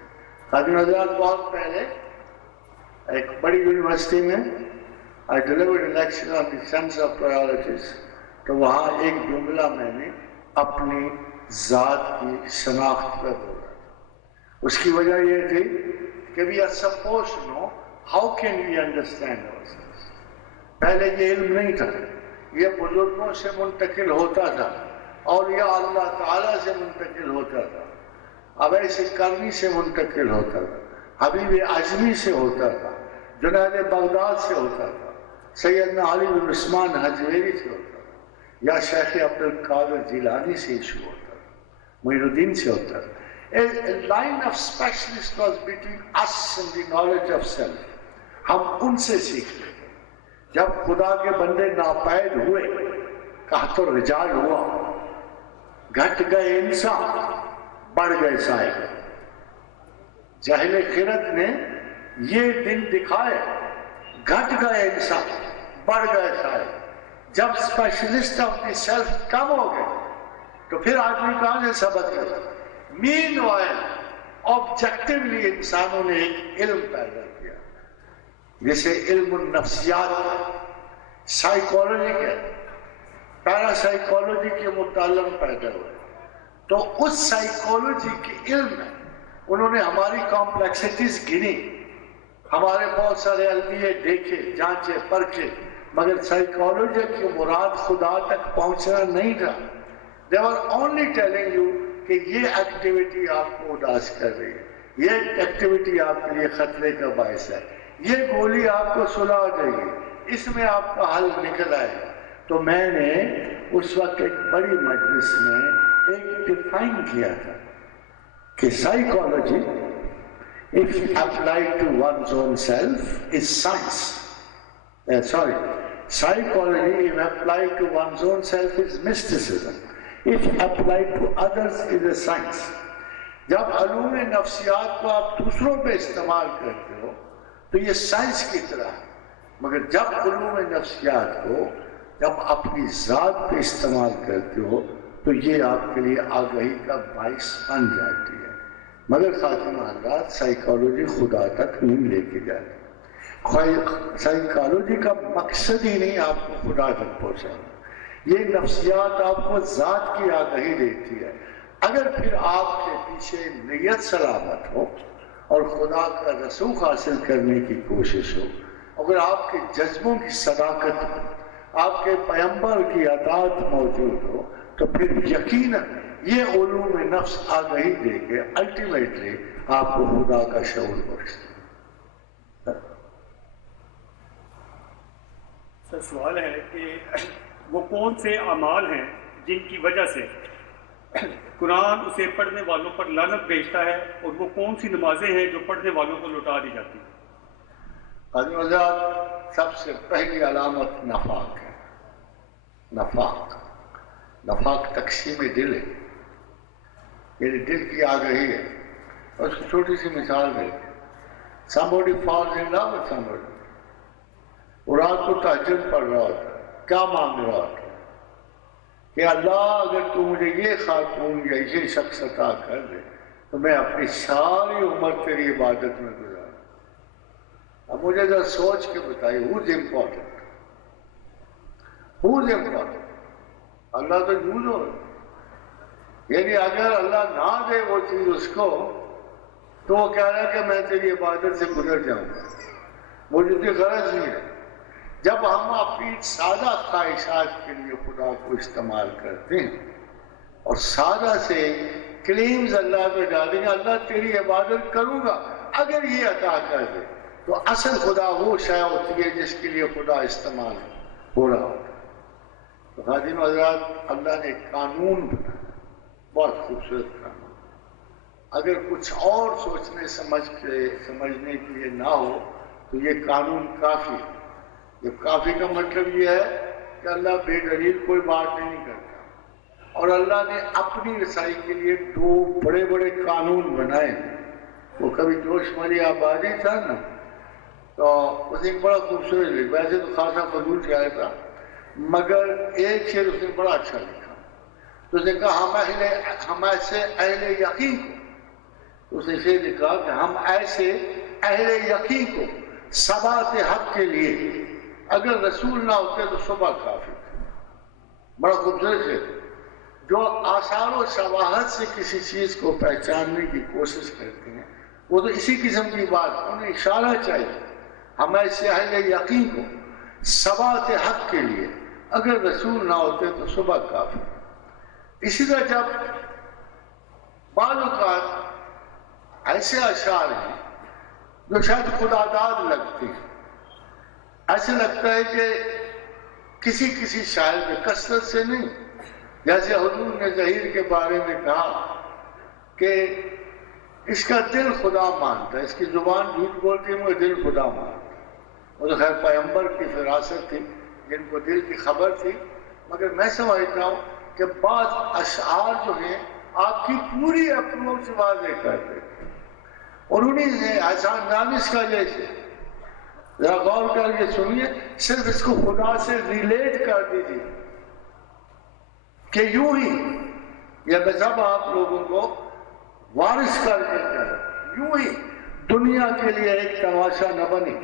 حضرت حضرات، بہت پہلے ایک بڑی یونیورسٹی میں I delivered a lecture on the sense of priorities. تو وہاں ایک جملہ میں نے اپنی ذات کی شناخت پہ بولا. اس کی وجہ یہ تھی کہ we are supposed to know how can we understand ourselves. پہلے یہ علم نہیں تھا، یہ بزرگوں سے منتقل ہوتا تھا اور یہ اللہ تعالیٰ سے منتقل ہوتا تھا. اویس کرنی سے منتقل ہوتا تھا، حبیب اعظمی سے ہوتا تھا، جنید بغداد سے ہوتا تھا، سیدنا علی بن عثمان حجویری سے ہوتا تھا، یا شیخ عبد القادر جیلانی سے ایشو ہوتا تھا، معین الدین سے ہوتا تھا. A line of specialists was between us and the knowledge of self. ہم ان سے سیکھتے تھے. جب خدا کے بندے ناپید ہوئے، قحط الرجال ہوا، گھٹ گئے انسان، بڑھ گئے سائے. جاہل خرد نے یہ دن دکھائے، گھٹ گئے انسان، بڑھ گئے سائے. جب اسپیشلسٹ آف دی سیلف کم ہو گئے تو پھر آدمی کہاں سے سبق کرتا. مین وائل آبجیکٹیولی انسانوں نے ایک علم پیدا کیا جسے علم النفسیات، سائیکالوجی کے، پیراسائیکالوجی کے متعلم پیدا ہوئے. تو اس سائیکالوجی کے علم میں انہوں نے ہماری کمپلیکسٹیز گنی، ہمارے بہت سارے المیے دیکھے، جانچے، پرکھے، مگر سائیکالوجی کی مراد خدا تک پہنچنا نہیں تھا. They were only telling you کہ یہ ایکٹیویٹی آپ کو اداس کر رہی ہے، یہ ایکٹیویٹی آپ کے لیے خطرے کا باعث ہے، یہ گولی آپ کو سلا دے گی، اس میں آپ کا حل نکل آئے گا. تو میں نے اس وقت ایک بڑی مجلس میں ایک ڈیفائن کیا تھا کہ psychology if applied to one's own self is science. Psychology if applied to one's own self is mysticism. If applied to others is a science. جب علوم نفسیات کو آپ دوسروں پہ استعمال کرتے ہو تو یہ سائنس کی طرح ہے، مگر جب علوم نفسیات کو جب اپنی ذات پہ استعمال کرتے ہو تو یہ آپ کے لیے آگاہی کا باعث بن جاتی ہے. مگر خاتمہ حضرات، سائیکالوجی خدا تک نہیں لے کے جاتی. سائیکالوجی کا مقصد ہی نہیں آپ کو خدا تک پہنچانا. یہ نفسیات آپ کو ذات کی آگاہی دیتی ہے. اگر پھر آپ کے پیچھے نیت سلامت ہو اور خدا کا رسوخ حاصل کرنے کی کوشش ہو، اگر آپ کے جذبوں کی صداقت ہو، آپ کے پیغمبر کی اطاعت موجود ہو، تو پھر یقیناً یہ علوم نفس آگاہی دے کے الٹیمیٹلی آپ کو خدا کا شعور بخشتے. سر سوال ہے کہ وہ کون سے اعمال ہیں جن کی وجہ سے قرآن اسے پڑھنے والوں پر لعنت بھیجتا ہے، اور وہ کون سی نمازیں ہیں جو پڑھنے والوں کو لوٹا دی جاتی ہیں؟ عظیم حضرات، سب سے پہلی علامت نفاق ہے. نفاق تقسیم دل ہے، یعنی دل کی آگاہی ہے. اور اس کی چھوٹی سی مثال ہے، somebody falls in love with somebody، وہ رات کو تہجد پڑھ رہا ہوتا ہے، کیا مانگ رہا ہوتا ہے کہ اللہ اگر تو مجھے یہ خاتون یا یہ شخص عطا کر دے تو میں اپنی ساری عمر تیری عبادت میں گزاروں. اب مجھے ذرا سوچ کے بتائیے، who's important؟ اللہ تو یوز ہو رہا. یعنی اگر اللہ نہ دے وہ چیز اس کو تو وہ کہہ رہا ہے کہ میں تیری عبادت سے گزر جاؤں گا، مجھے اتنی غرض نہیں ہے. جب ہم اپنی سادہ خواہشات کے لیے خدا کو استعمال کرتے ہیں اور سادہ سے کلیمز اللہ پہ ڈالیں گے، اللہ تیری عبادت کروں گا اگر یہ عطا کر دے، تو اصل خدا وہ شے ہوتی ہے جس کے لیے خدا استعمال ہو رہا ہوتا ہے. تو خادم حضرات، اللہ نے ایک قانون بنایا، بہت خوبصورت قانون. اگر کچھ اور سوچنے سمجھنے کے لیے نہ ہو تو یہ قانون کافی ہے. یہ کافی کا مطلب یہ ہے کہ اللہ بے دلیل کوئی بات نہیں کرتا، اور اللہ نے اپنی رسائی کے لیے دو بڑے بڑے قانون بنائے. وہ کبھی جوش مری آبادی تھا نا، تو اس ایک بڑا خوبصورت لکھا، ویسے تو خاصا فضول شاعر تھا مگر ایک شعر اس نے بڑا اچھا لکھا. تو اس نے کہا ہم ایسے اہل یقین کو، اس نے شعر لکھا کہ ہم ایسے اہل یقین کو ثبات حق کے لیے اگر رسول نہ ہوتے تو صبح کافی تھے. بڑا خوبصورت ہے. جو آثار و شواہد سے کسی چیز کو پہچاننے کی کوشش کرتے ہیں وہ تو اسی قسم کی بات، انہیں اشارہ چاہیے. ہم ایسے اہل یقین کو ثبات حق کے لیے اگر رسول نہ ہوتے تو صبح کافی. اسی طرح جب بعض اوقات ایسے اشعار ہیں جو شاید خدا داد لگتے ہیں. ایسے لگتا ہے کہ کسی شاعر کے کثرت سے نہیں. جیسے حضور نے ظہیر کے بارے میں کہا کہ اس کا دل خدا مانتا ہے، اس کی زبان جھوٹ بولتی ہے مگر دل خدا مانتا. وہ تو خیر پیغمبر کی فراست تھی جن کو دل کی خبر تھی، مگر میں سمجھتا ہوں کہ بعض اشعار جو ہیں آپ کی پوری اپروچ واضح کر دیتے، اور انہیں سے احسان نامس کا جیسے ذرا غور کر کے سنیے، صرف اس کو خدا سے ریلیٹ کر دیجیے کہ یوں ہی یہ مذہب آپ لوگوں کو وارث کر کے کرے، یوں ہی دنیا کے لیے ایک تماشا نہ بنے.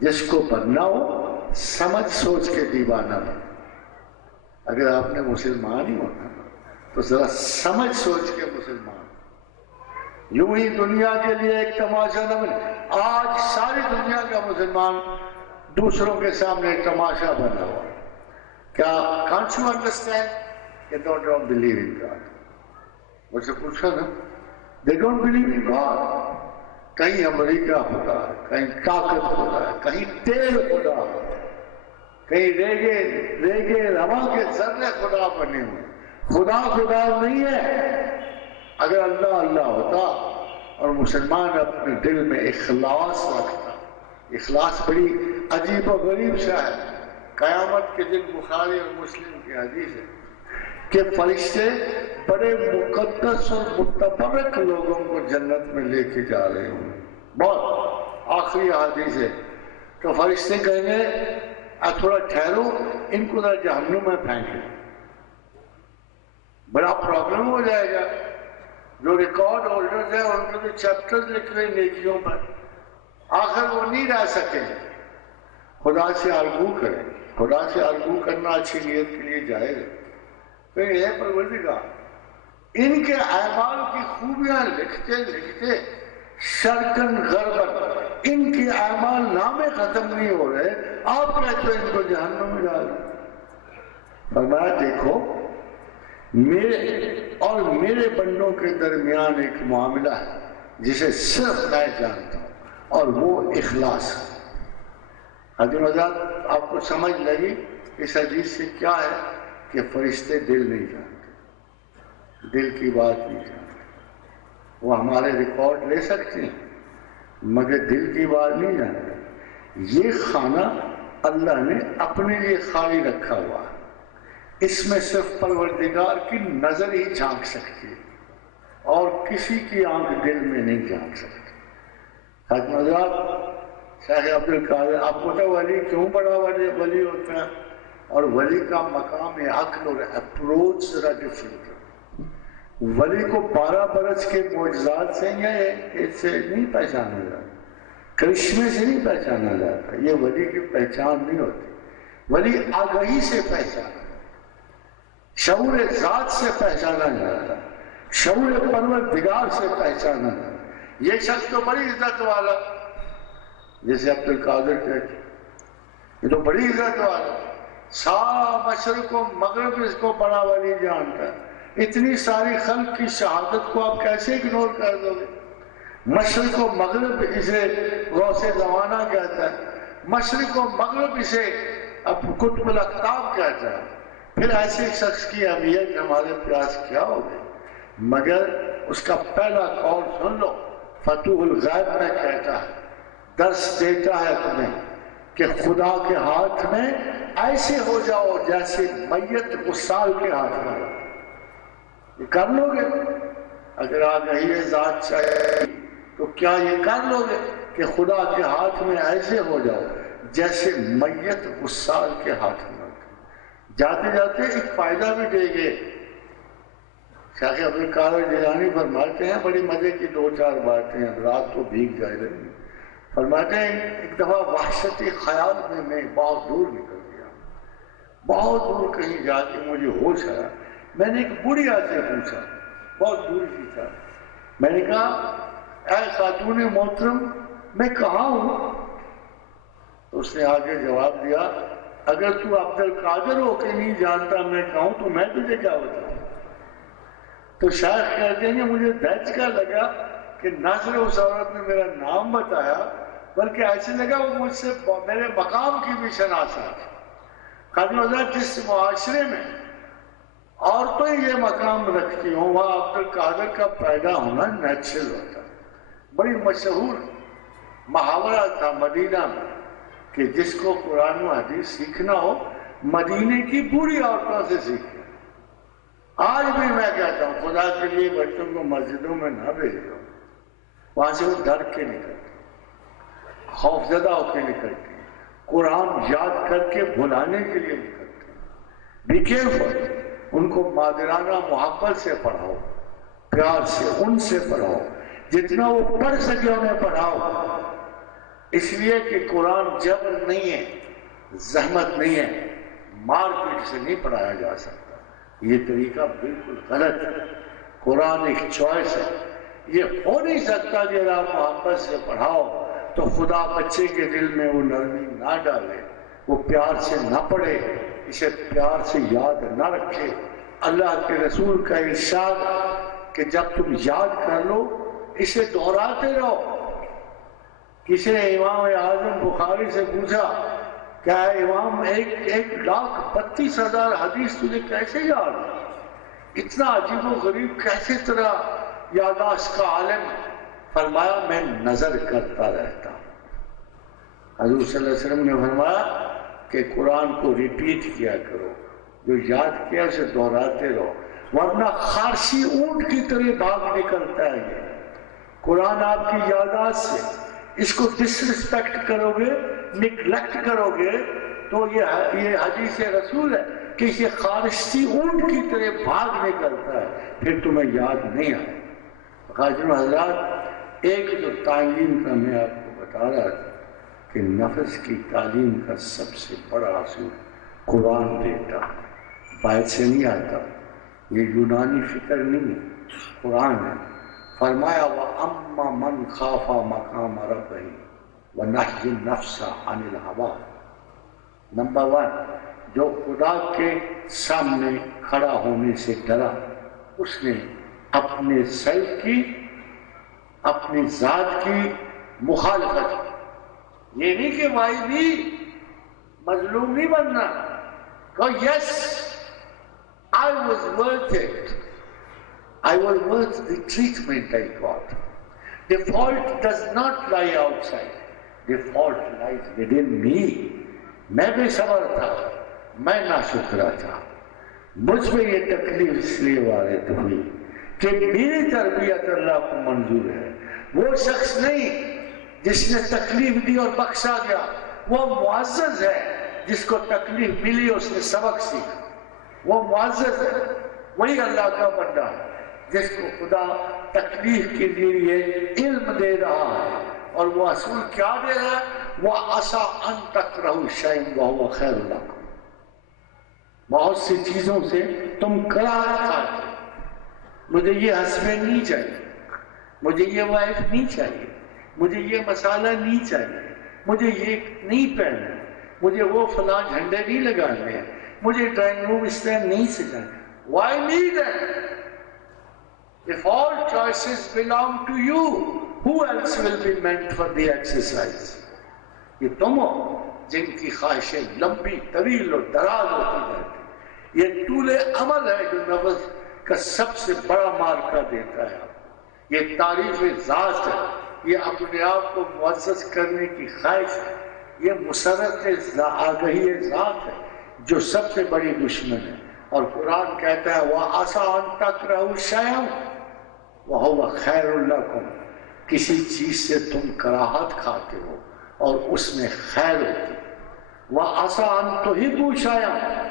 جس کو بننا ہو سمجھ سوچ کے دیوانہ بنے. اگر آپ نے مسلمان ہی ہونا تو ذرا سمجھ سوچ کے مسلمان. یوں ہی دنیا کے لیے ایک تماشا نہ بنے. آج ساری دنیا کا مسلمان دوسروں کے سامنے ایک تماشا بنا ہوا. کیا can't you understand? They don't believe in God. مجھ سے پوچھا نا، they don't believe in God. کہیں امریکہ خدا ہے، کہیں طاقت خدا ہے، کہیں تیل خدا ہے، کہیں ریگے رواں کے ذرے خدا بنے ہوئے. خدا نہیں ہے. اگر اللہ ہوتا اور مسلمان اپنے دل میں اخلاص رکھتا. اخلاص بڑی عجیب و غریب شاہ ہے. قیامت کے دن بخاری اور مسلم کی حدیث ہے کہ فرشتے بڑے مقدس اور متبرک لوگوں کو جنت میں لے کے جا رہے ہوں. بہت آخری حدیث ہے. تو فرشتے کہیں گے تھوڑا ٹھہرو، ان کو ذرا جہنم میں پھینکے. بڑا پرابلم ہو جائے گا. جو ریکارڈ ہولڈرز ہیں ان کے تو چیپٹرز لکھ رہے نیکیوں پر، آخر وہ نہیں رہ سکے. خدا سے آرگو کریں. خدا سے آرگو کرنا اچھی نیت کے لیے جائز ہے. پھر یہ پروردگار ان کے اعمال کی خوبیاں لکھتے لکھتے شرکن غربت ان کے اعمال نامے ختم نہیں ہو رہے، آپ کہتے ہیں ان کو جہنم میں ڈال. فرمایا دیکھو میرے اور میرے بندوں کے درمیان ایک معاملہ ہے جسے صرف میں جانتا ہوں، اور وہ اخلاص ہے. حضرت آپ کو سمجھ لگی اس حدیث سے کیا ہے کہ فرشتے دل نہیں جانتے، دل کی بات نہیں جانتے. وہ ہمارے ریکارڈ لے سکتے ہیں مگر دل کی بات نہیں جانتے. یہ خانہ اللہ نے اپنے لیے خالی رکھا ہوا ہے. اس میں صرف پروردگار کی نظر ہی جھانک سکتی ہے اور کسی کی آنکھ دل میں نہیں جھانک سکتی. حضرت شیخ عبد القادر آپ کو تو ولی کیوں بڑا ولی ہوتا ہے، اور ولی کا مقام عقل اور اپروچ ذرا ڈفرنٹ ہے. ولی کو 12 برس کے معجزات سے یا اس سے نہیں پہچانا جاتا، کرشمے سے نہیں پہچانا جاتا. یہ ولی کی پہچان نہیں ہوتی. ولی آگہی سے پہچانا، شعور ذات سے پہچانا جاتا، شعور پروردگار سے پہچانا جاتا. یہ شخص تو بڑی عزت والا، جیسے عبد القادر کہتے یہ تو بڑی عزت والا، سارا مشرق و مغرب اس کو بڑا ولی جانتا ہے. اتنی ساری خلق کی شہادت کو آپ کیسے اگنور کر دو گے؟ مشرق و مغرب اسے غوث زمانہ کہتا ہے، مشرق و مغرب اسے قطب الاقطاب کہتا ہے. پھر ایسے شخص کی اہمیت ہمارے پیاس کیا ہوگی؟ مگر اس کا پہلا قول سن لو. فتوح الغیب میں کہتا ہے، درس دیتا ہے تمہیں کہ خدا کے ہاتھ میں ایسے ہو جاؤ جیسے میت غسال کے ہاتھ میں. یہ کر لو گے؟ اگر آگہی ذات چاہیے تو کیا یہ کر لو گے کہ خدا کے ہاتھ میں ایسے ہو جاؤ جیسے میت غسال کے ہاتھ میں؟ جاتے جاتے ایک فائدہ بھی دے گے. شیخ عبد القادر جیلانی فرماتے ہیں، بڑی مزے کی 2-4 باتیں ہیں، رات کو بھیگ جائے رہی. فرماتے ہیں ایک دفعہ وحشتی خیال میں بہت دور نکل گیا، بہت دور کہیں جا کے مجھے ہوش آیا. میں نے ایک بڑھیا سے پوچھا، بہت دور کی تھا. میں نے کہا اے خاتون محترم میں کہاں ہوں؟ تو اس نے آگے جواب دیا، اگر تو عبد القادر ہو کے نہیں جانتا میں کہوں تو میں تجھے کیا بتاؤں؟ تو شیخ کہتے ہیں مجھے دھچکا لگا کہ نہ صرف اس عورت نے میرا نام بتایا بلکہ ایسے لگا وہ مجھ سے میرے مقام کی بھی شناسا تھی۔ خادم حضرت جس معاشرے میں عورتیں یہ مقام رکھتی ہوں وہاں عبد القادر کا پیدا ہونا نیچرل ہوتا ہے۔ بڑی مشہور محاورہ تھا مدینہ میں کہ جس کو قرآن و حدیث سیکھنا ہو مدینے کی بوڑھی عورتوں سے سیکھے۔ آج بھی میں کہتا ہوں خدا کے لیے بچوں کو مسجدوں میں نہ بھیجو، وہاں سے وہ ڈر کے نکلتے، خوفزدہ ہو کے نکلتے، قرآن یاد کر کے بھلانے کے لیے نکلتے۔ بی کیئرفل، ان کو مادرانہ محبت سے پڑھاؤ، پیار سے ان سے پڑھاؤ، جتنا وہ پڑھ سکے انہیں پڑھاؤ، اس لیے کہ قرآن جبر نہیں ہے، زحمت نہیں ہے، مار پیٹ سے نہیں پڑھایا جا سکتا۔ یہ طریقہ بالکل غلط ہے۔ قرآن ایک چوائس ہے، یہ ہو نہیں سکتا کہ اگر آپ محبت سے پڑھاؤ تو خدا بچے کے دل میں وہ نرمی نہ ڈالے، وہ پیار سے نہ پڑھے، اسے پیار سے یاد نہ رکھے۔ اللہ کے رسول کا ارشاد کہ جب تم یاد کر لو اسے دہراتے رہو۔ کسی نے امام اعظم بخاری سے پوچھا کیا امام 1,32,000 حدیث تجھے کیسے یاد ہے؟ اتنا عجیب و غریب کیسے طرح یاداشت کا عالم؟ فرمایا میں نظر کرتا رہتا ہوں۔ حضور صلی اللہ علیہ وسلم نے فرمایا کہ قرآن کو ریپیٹ کیا کرو، جو یاد کیا اسے دہراتے رہو، ورنہ خارشی اونٹ کی طرح بھاگ نکلتا ہے یہ قرآن آپ کی یاداشت سے۔ اس کو ڈس ریسپیکٹ کرو گے، نگلیکٹ کرو گے تو یہ حدیث رسول ہے کہ یہ خارشی اونٹ کی طرح بھاگ نکلتا ہے، پھر تمہیں یاد نہیں آئے۔ خادم حضرات، ایک جو تعلیم کا میں آپ کو بتا رہا تھا کہ نفس کی تعلیم کا سب سے بڑا اصول قرآن دیتا، باہر سے نہیں آتا، یہ یونانی فکر نہیں ہے، قرآن ہے۔ فرمایا وَأَمَّا مَنْ خَافَ مَقَامَ رَبِّهِ وَنَهَى النَّفْسَ عَنِ الْهَوَىٰ۔ نمبر 1، جو خدا کے سامنے کھڑا ہونے سے ڈرا، اس نے اپنے سیلف کی، اپنی ذات کی مخالفت کی۔ یہ نہیں کہ بھائی بھی مظلوم نہیں بننا، کہ یس I was worth it. I was worth the treatment I got. The fault does not lie outside. The fault lies within me. میں بے صبر تھا، میں ناشکرا تھا، مجھ میں یہ تکلیف اس لیے وارد ہوئی کہ میری تربیت اللہ کو منظور ہے۔ وہ شخص نہیں جس نے تکلیف دی اور بخشا گیا، وہ معزز ہے جس کو تکلیف ملی اس نے سبق سیکھا، وہ معزز ہے، وہی اللہ کا بندہ ہے جس کو خدا تکلیف کے لیے علم دے رہا ہے۔ اور وہ اصول کیا دے رہا ہے؟ وَعَسَىٰ أَن تَكْرَهُوا شَيْئًا وَهُوَ خَيْرٌ لَكُمْ۔ بہت سی چیزوں سے تم کراہت کھاتے، مجھے یہ ہسبینڈ نہیں چاہیے، مجھے یہ وائف نہیں چاہیے، مجھے یہ مسالہ نہیں چاہیے، مجھے یہ نہیں پہننا، مجھے وہ فلاں جھنڈے نہیں لگانے ہیں، مجھے ڈرائنگ روم اس طرح نہیں سجانا۔ Why need it? If all choices belong to you, who else will be meant for the exercise? یہ تم ہو جن کی خواہشیں لمبی طویل اور دراز ہوتی جاتی۔ یہ طول عمل ہے جو نفس کا سب سے بڑا مارکا دیتا ہے۔ یہ تعریف ذات ہے، یہ اپنے آپ کو معزز کرنے کی خواہش ہے، یہ مسرت آگہی ذات ہے جو سب سے بڑی دشمن ہے۔ اور قرآن کہتا ہے وَعَسَىٰ أَن تَكْرَهُوا شَيْئًا وَهُوَ خَيْرٌ لَكُمْ۔ کسی چیز سے تم کراہت کھاتے ہو اور اس میں خیر ہوتی ہے۔ وَعَسَىٰ أَن تُحِبُّوا شَيْئًا،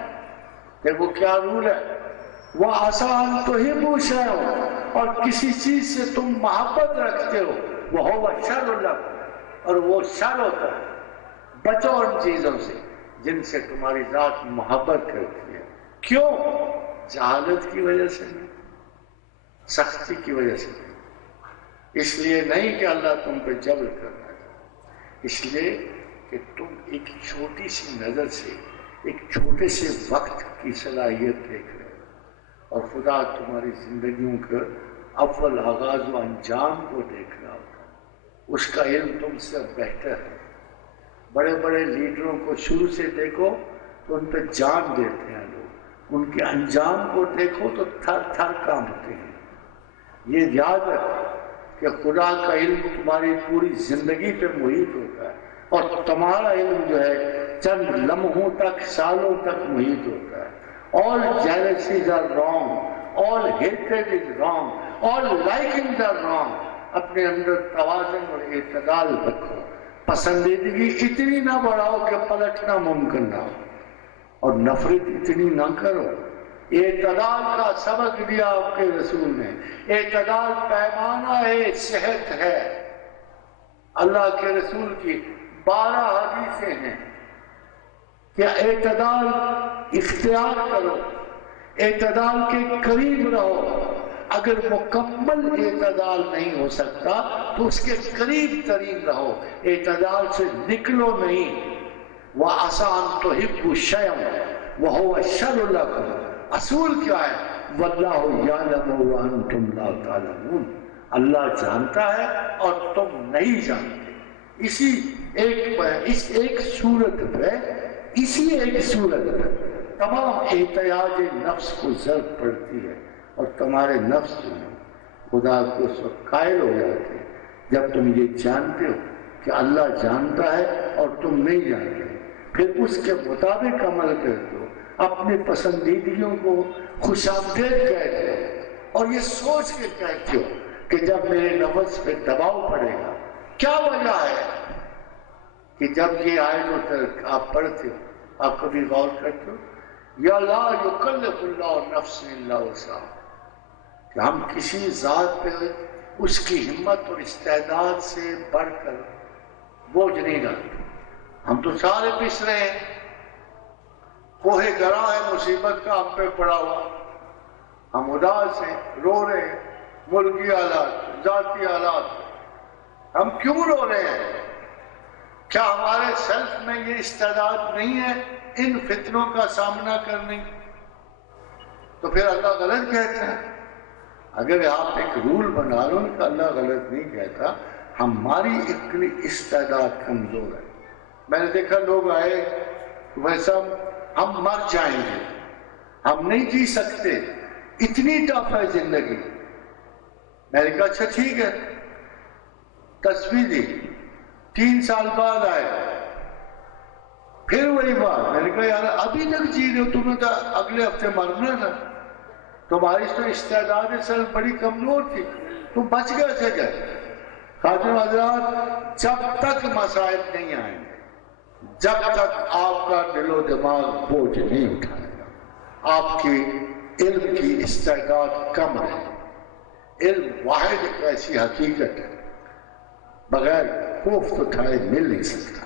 دیکھو کیا رول ہے، وَعَسَىٰ أَن تُحِبُّوا شَيْئًا، اور کسی چیز سے تم محبت رکھتے ہو، وَهُوَ شَرٌ لَكُمْ، اور وہ شر ہوتا ہے۔ بچو ان چیزوں سے جن سے تمہاری ذات محبت کرتی ہے۔ کیوں؟ جہالت کی وجہ سے نہیں، سختی کی وجہ سے نہیں، اس لیے نہیں کہ اللہ تم پہ جبر کرنا ہے، اس لیے کہ تم ایک چھوٹی سی نظر سے ایک چھوٹے سے وقت کی صلاحیت دیکھ رہے ہو، اور خدا تمہاری زندگیوں کا اول آغاز و انجام کو دیکھنا ہوتا ہے، اس کا علم تم سے بہتر ہے۔ بڑے بڑے لیڈروں کو شروع سے دیکھو تو ان پہ جان دیتے ہیں لوگ، ان کے انجام کو دیکھو تو تھر تھر کانپتے ہیں۔ یہ یاد رکھو کہ خدا کا علم تمہاری پوری زندگی پہ محیط ہوتا ہے، اور تمہارا علم جو ہے چند لمحوں تک، سالوں تک محیط ہوتا ہے۔ All jealousies are wrong, all hatred is wrong, all likings are wrong۔ اپنے اندر توازن اور اعتدال رکھو، پسندیدگی اتنی نہ بڑھاؤ کہ پلٹنا ممکن نہ ہو، اور نفرت اتنی نہ کرو۔ اعتدال کا سبق دیا آپ کے رسول نے، اعتدال پیمانہ ہے، صحت ہے۔ اللہ کے رسول کی 12 حدیثیں ہیں کہ اعتدال اختیار کرو، اعتدال کے قریب رہو۔ اگر مکمل اعتدال نہیں ہو سکتا تو اس کے قریب ترین رہو، اعتدال سے نکلو نہیں۔ وَعَسَىٰ أَن تُحِبُّوا شَيْئًا وَهُوَ شَرٌّ لَكُمْ۔ اصول کیا ہے؟ وَاللَّهُ يَعْلَمُ وَأَنْتُمْ لَا تَعْلَمُونَ۔ اللہ جانتا ہے اور تم نہیں جانتے۔ اس ایک صورت پہ تمام احتیاج نفس کو ضرب پڑتی ہے، اور تمہارے نفس جو ہے خدا کو اس وقت قائل ہو جاتے ہیں جب تم یہ جانتے ہو کہ اللہ جانتا ہے اور تم نہیں جانتے، پھر اس کے مطابق عمل کرتے ہو، اپنی پسندیدگیوں کو خوش آمدید کہتے ہو، اور یہ سوچ کے کہتے ہو کہ جب میرے نفس پہ دباؤ پڑے گا۔ کیا وجہ ہے کہ جب یہ آیت آپ پڑھتے ہو آپ کبھی غور کرتے ہو؟ یا لا یکلف اللہ نفس الا وسعها، کہ ہم کسی ذات پہ اس کی ہمت اور استعداد سے بڑھ کر بوجھ نہیں ڈالتے۔ ہم تو سارے پس رہے ہیں، کوہ گراں ہے مصیبت کا ہم پہ پڑا ہوا، ہم اداس ہیں، رو رہے ہیں، ملکی حالات، ذاتی حالات۔ ہم کیوں رو رہے ہیں؟ کیا ہمارے سیلف میں یہ استعداد نہیں ہے ان فتنوں کا سامنا کرنے؟ تو پھر اللہ غلط کہتا ہے؟ اگر آپ ایک رول بنا لو کہ اللہ غلط نہیں کہتا، ہماری اتنی استعداد کمزور ہے۔ میں نے دیکھا لوگ آئے ویسا ہم مر جائیں گے، ہم نہیں جی سکتے، اتنی ٹف ہے زندگی۔ میں نے کہا اچھا ٹھیک ہے، تصویر دی، 3 سال بعد آئے، پھر وہی بات۔ میں نے کہا یار ابھی تک جی رہے ہو، تمہیں تو اگلے ہفتے مرنا تھا، تمہاری تو استعداد سر بڑی کمزور تھی، تم بچ گئے تھے کیا؟ خادم حضرات، جب تک مسائل نہیں آئیں گے، جب تک آپ کا دل و دماغ بوجھ نہیں اٹھائے گا، آپ کی علم کی استعداد کم ہے۔ علم واحد ایک ایسی حقیقت ہے بغیر کوفت اٹھائے مل نہیں سکتا۔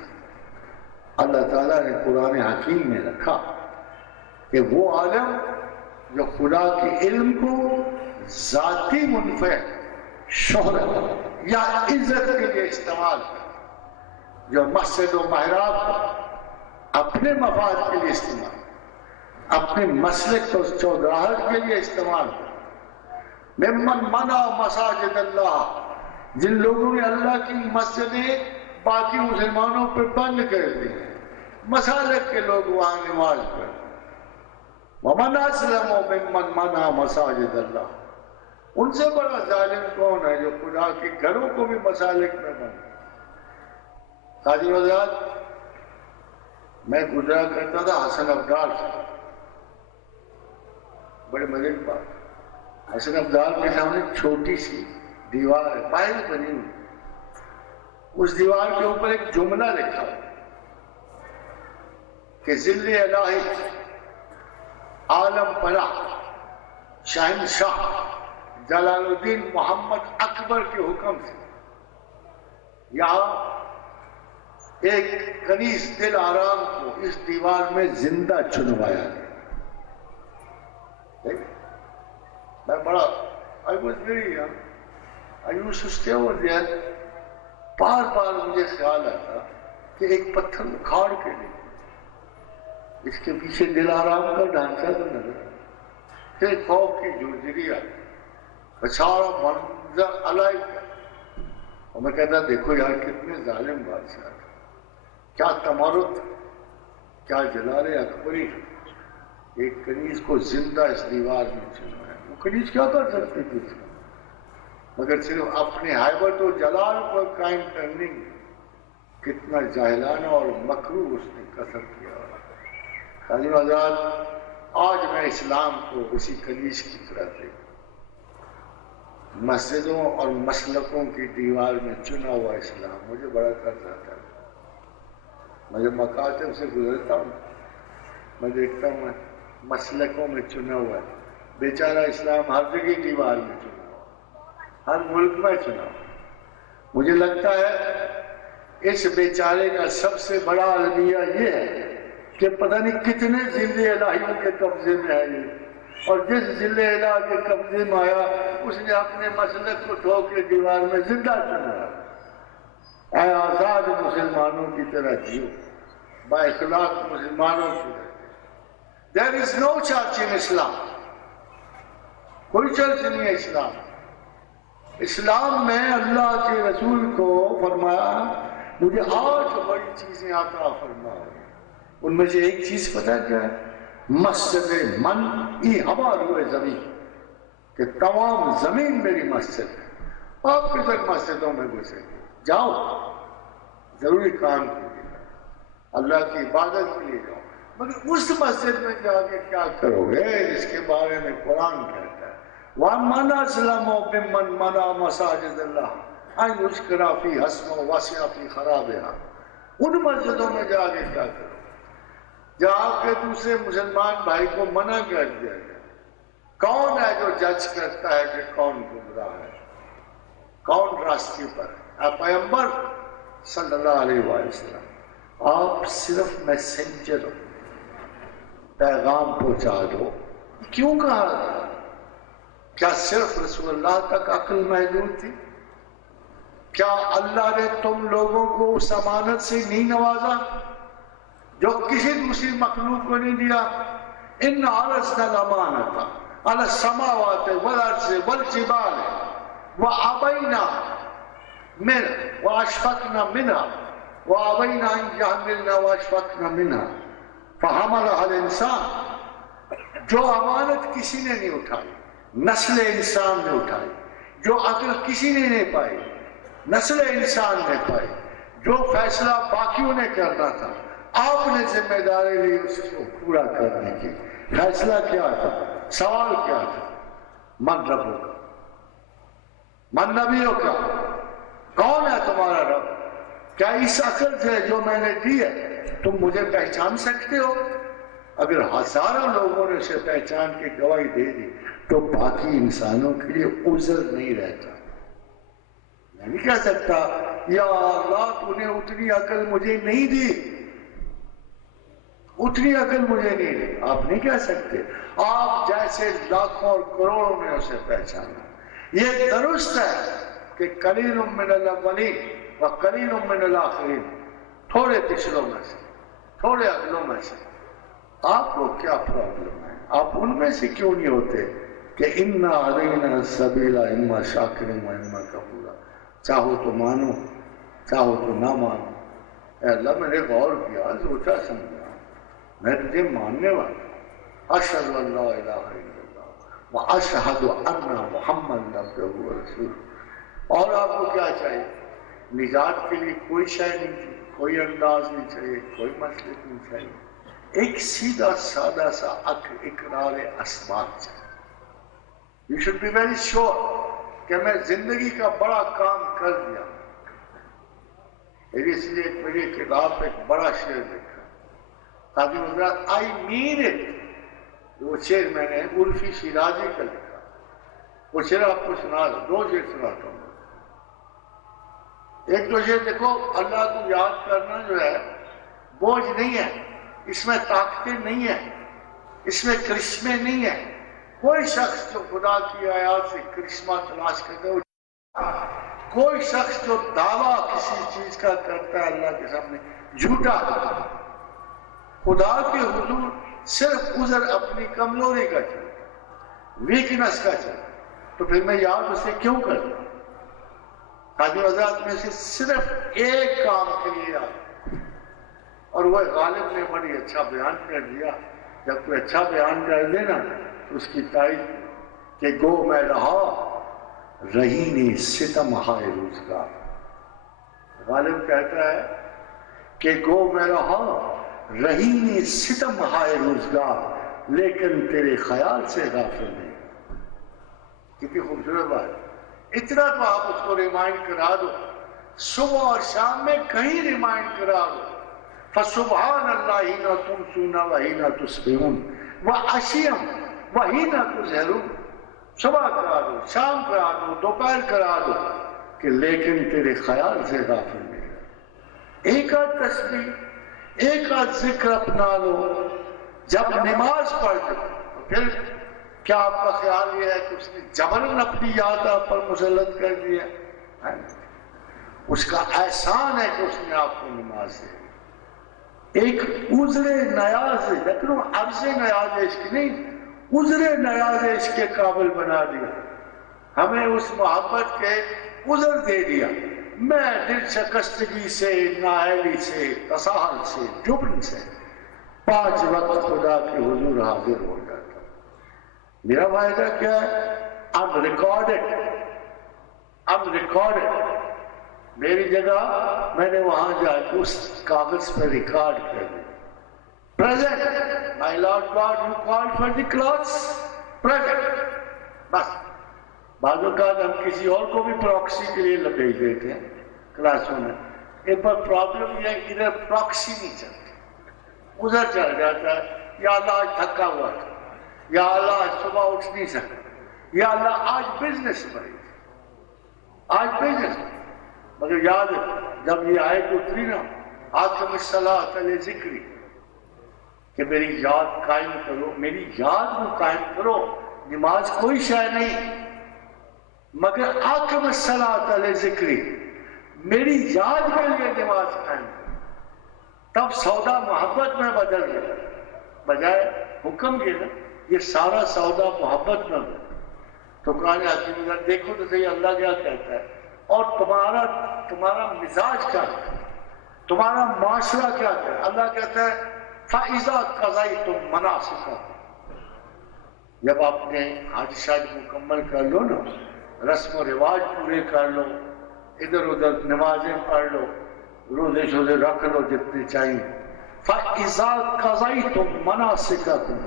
اللہ تعالیٰ نے قرآن حکیم میں رکھا کہ وہ عالم جو خدا کے علم کو ذاتی منفع، شہرت یا عزت کے لیے استعمال کرے، جو مسجد و محراب کو اپنے مفاد کے لیے استعمال، اپنے مسلک کو چودراہٹ کے لیے استعمال کرے۔ ممن منع مساجد اللہ، جن لوگوں نے اللہ کی مسجدیں باقی مسلمانوں پہ بند کر دی، مسالک کے لوگ وہاں نماز پڑھتے۔ ومن اسلم ممن منع مساجد اللہ، ان سے بڑا ظالم کون ہے جو خدا کے گھروں کو بھی مسالک میں بند۔ قاضی حضرات، میں گزرا کرتا تھا حسن ابدال سے، بڑے مزے کی بات، حسن ابدال کے سامنے چھوٹی سی دیوار ہے، پائل بنی ہوئی، اس دیوار کے اوپر ایک جملہ لکھا کہ ذل الہی عالم پناہ شہنشاہ جلال الدین محمد اکبر کے حکم سے یہاں ایک کنیز دل آرام کو اس دیوار میں زندہ چنوایا گیا۔ میں بڑا بار بار مجھے خیال آتا کہ ایک پتھر اکھاڑ کے لے، اس کے پیچھے دل آرام کا ڈھانچہ تو نظر، پھر خوف کی جھرجھری آتی، سارا منظر الگ ہے. اور میں کہتا دیکھو یار کتنے ظالم بادشاہ تھے، کیا تمرد، کیا جلال اکبری. ایک کنیز کو زندہ اس دیوار میں چنا ہے. وہ کنیز کیا کر سکتی تھی اس کو، مگر صرف اپنے ہیبت و جلال کو قائم کرنے کی. کتنا جاہلانہ اور مکروہ اس نے قصر کیا. خادم حضرات، آج میں اسلام کو اسی کنیز کی طرح دیکھوں. مسجدوں اور مسلکوں کی دیوار میں چنا ہوا اسلام مجھے بڑا قرض آتا ہے. میں جب مکاتب سے گزرتا ہوں میں دیکھتا ہوں مسلکوں میں چنا ہوا ہے. بیچارہ اسلام ہر جگہ دیوار میں چنا ہوا، ہر ملک میں چنا ہوا. مجھے لگتا ہے اس بیچارے کا سب سے بڑا المیہ یہ ہے کہ پتہ نہیں کتنے ذل الہیوں کے قبضے میں ہے یہ، اور جس ذل الہ کے قبضے میں آیا اس نے اپنے مسلک کو ٹھوک کے دیوار میں زندہ چنا. اے آزاد مسلمانوں کی طرح جیو، با اخلاق مسلمانوں کی طرح. There is no church in Islam. کوئی چرچ نہیں ہے اسلام. اسلام میں اللہ کے رسول کو فرمایا مجھے 8 بڑی چیزیں عطا فرماؤ. ان میں سے ایک چیز پتہ کیا ہے؟ مسجد من ای ہوا روئے زمین، کہ تمام زمین میری مسجد ہے. آپ کدھر مسجدوں میں گھسے جاؤ، ضروری کام کیجیے، اللہ کی عبادت کے لیے جاؤ، مگر اس مسجد میں جا کے کیا کرو گے اس کے بارے میں قرآن کہتا ہے وَمَنْ أَسْلَمُ مِمَّنْ مَنَعَ مَسَاجِدَ اللَّهِ أَنْ يُذْكَرَ فِيهَا اسْمُهُ وَسَعَ فِي خَرَابِهَا. ان مسجدوں میں جا کے کیا کرو جہاں کے دوسرے مسلمان بھائی کو منع کر دیا گیا. کون ہے جو جج کرتا ہے کہ کون گمراہ ہے، کون راستے پر ہے؟ پیغمبر صلی اللہ علیہ وسلم آپ صرف میسنجر ہو، پیغام پہنچا دو. کیوں کہا تھا؟ کیا صرف رسول اللہ تک عقل محدود تھی؟ کیا اللہ نے تم لوگوں کو اس امانت سے نہیں نوازا جو کسی دوسری مخلوق کو نہیں دیا؟ ان عرضنا الامانۃ علی السماوات والارض والجبال وابینا واشفقنا منها وابینا ان یحملنها واشفقنا منها فحملها الانسان. جو امانت کسی نے نہیں اٹھائی نسل انسان نے اٹھائی، جو عقل کسی نے نہیں پائی نسل انسان نے پائی، جو فیصلہ باقیوں نے کرنا تھا آپ نے ذمہ داری لی اس کو پورا کرنے کی. فیصلہ کیا تھا؟ سوال کیا تھا؟ من ربوں کا، من نبیوں کا، کون ہے تمہارا رب؟ کیا اس عقل سے جو میں نے دی ہے تم مجھے پہچان سکتے ہو؟ اگر ہزاروں لوگوں نے اسے پہچان کی گواہی دے دی تو باقی انسانوں کے لیے عذر نہیں رہتا. میں نہیں کہہ سکتا یا اللہ تو نے اتنی عقل مجھے نہیں دی، اتنی عقل مجھے نہیں دی. آپ نہیں کہہ سکتے. آپ جیسے لاکھوں اور کروڑوں نے اسے پہچانا. یہ درست ہے کہ قلیل من الاولین و قلیل من الاخرین، تھوڑے پچھلوں میں سے، تھوڑے اگلوں میں سے. آپ کو کیا پرابلم ہے؟ آپ ان میں سے کیوں نہیں ہوتے کہ اِنَّا عَلَيْنَا السَّبِيلَ اِمَّا شَاكِرٍ وَإِمَّا كَفُورًا. چاہو تو مانو چاہو تو نہ مانو. اے اللہ میں نے غور کیا، سوچا سمجھا، میں تجھے ماننے والا. اشہد ان لا الہ الا اللہ واشہد ان محمد عبدہ ورسولہ. اور آپ کو کیا چاہیے؟ نجات کے لیے کوئی شے نہیں چاہیے، کوئی انداز نہیں چاہیے، کوئی مسلک نہیں چاہیے. ایک سیدھا سادہ سا اقرار اسباب چاہیے. You should be very sure کہ میں زندگی کا بڑا کام کر دیا. اس لیے میری کتاب پہ ایک بڑا شعر لکھا تاکہ حضرات I mean it. وہ شعر میں نے عرفی شیرازی کا لکھا. وہ شعر آپ کو سنا دو، 2 شعر سناتا ہوں. ایک تو شعر دیکھو، اللہ کو یاد کرنا جو ہے بوجھ نہیں ہے، اس میں طاقتیں نہیں ہیں، اس میں کرشمے نہیں ہیں. کوئی شخص جو خدا کی آیات سے کرشمہ تلاش کرتا ہے، کوئی شخص جو دعویٰ کسی چیز کا کرتا ہے اللہ کے سامنے جھوٹا. خدا کے حضور صرف عذر اپنی کمزوری کا چلتا، ویکنس کا چلتا. تو پھر میں یاد اسے کیوں کرتا؟ حاجی حضرات میں سے صرف ایک کام کے لیے یاد، اور وہ غالب نے بڑی اچھا بیان کر دیا. جب کوئی اچھا بیان کر دے نا تو اس کی تعریف کہ گو میں رہا رہین ستم ہائے روزگار. غالب کہتا ہے کہ گو میں رہا رہین ستم ہائے روزگار لیکن تیرے خیال سے غافل نہیں. کتنی خوبصورت بات. اتنا تو آپ اس کو ریمائنڈ کرا دو، صبح اور شام میں کہیں ریمائنڈ کرا دو. فسبحان اللہ حین تمسون وحین تصبحون وعشیا وحین تظہرون. صبح کرا دو، شام کرا دو، دوپہر کرا دو کہ لیکن تیرے خیال سے غافل نہیں. ایک آدھ تسبیح، ایک آدھ ذکر اپنا لو جب نماز پڑھ دو. پھر کیا آپ کا خیال یہ ہے کہ اس نے جبراً اپنی یاد آپ پر مسلط کر دیا؟ اس کا احسان ہے کہ اس نے آپ کو نماز دی. ایک عذر نیاز، لیکن عرض نیاز عشق نہیں، عذر نیاز عشق کے قابل بنا دیا. ہمیں اس محبت کے عذر دے دیا. میں دل شکستگی سے، نااہلی سے، تساہل سے، جبن سے 5 وقت خدا کے حضور حاضر ہو جاتا. میرا فائدہ کیا ہے؟ I'm recorded. میری جگہ میں نے وہاں جا کے اس کاغذ پہ ریکارڈ کر دیا. Present, my Lord God, you called for the class. Present. بس. بعض اوقات ہم کسی اور کو بھی پراکسی کے لیے بھیج دیتے ہیں کلاسوں میں. ایک بار پرابلم یہ ہے کہ ادھر پراکسی نہیں چلتی، ادھر چل جاتا ہے. یا اللہ آج تھکا ہوا تھا، یا اللہ آج صبح اٹھ نہیں سکتا، یا اللہ آج بزنس بڑی، آج بزنس. مگر یاد ہے جب یہ آیت اتری نا آقم الصلاۃ علی ذکری، کہ میری یاد قائم کرو، میری یاد کو قائم کرو. نماز کوئی شے نہیں مگر آقم الصلاۃ علی ذکری، میری یاد کے لیے نماز قائم کرو. تب سودا محبت میں بدل گیا، بجائے حکم کے نا یہ سارا سودا محبت میں بدل. تو کہانی آتی ہے دیکھو تو صحیح اللہ کیا کہتا ہے، اور تمہارا مزاج کیا ہے، تمہارا معاشرہ کیا ہے. اللہ کہتا ہے فَإِذَا قَضَيْتُم مَنَاسِكَكُمْ، جب آپ نے حج شاید مکمل کر لو نا، رسم و رواج پورے کر لو، ادھر ادھر نمازیں پڑھ لو، روزے شوزے رکھ لو جتنے چاہیے. فَإِذَا قَضَيْتُم مَنَاسِكَكُمْ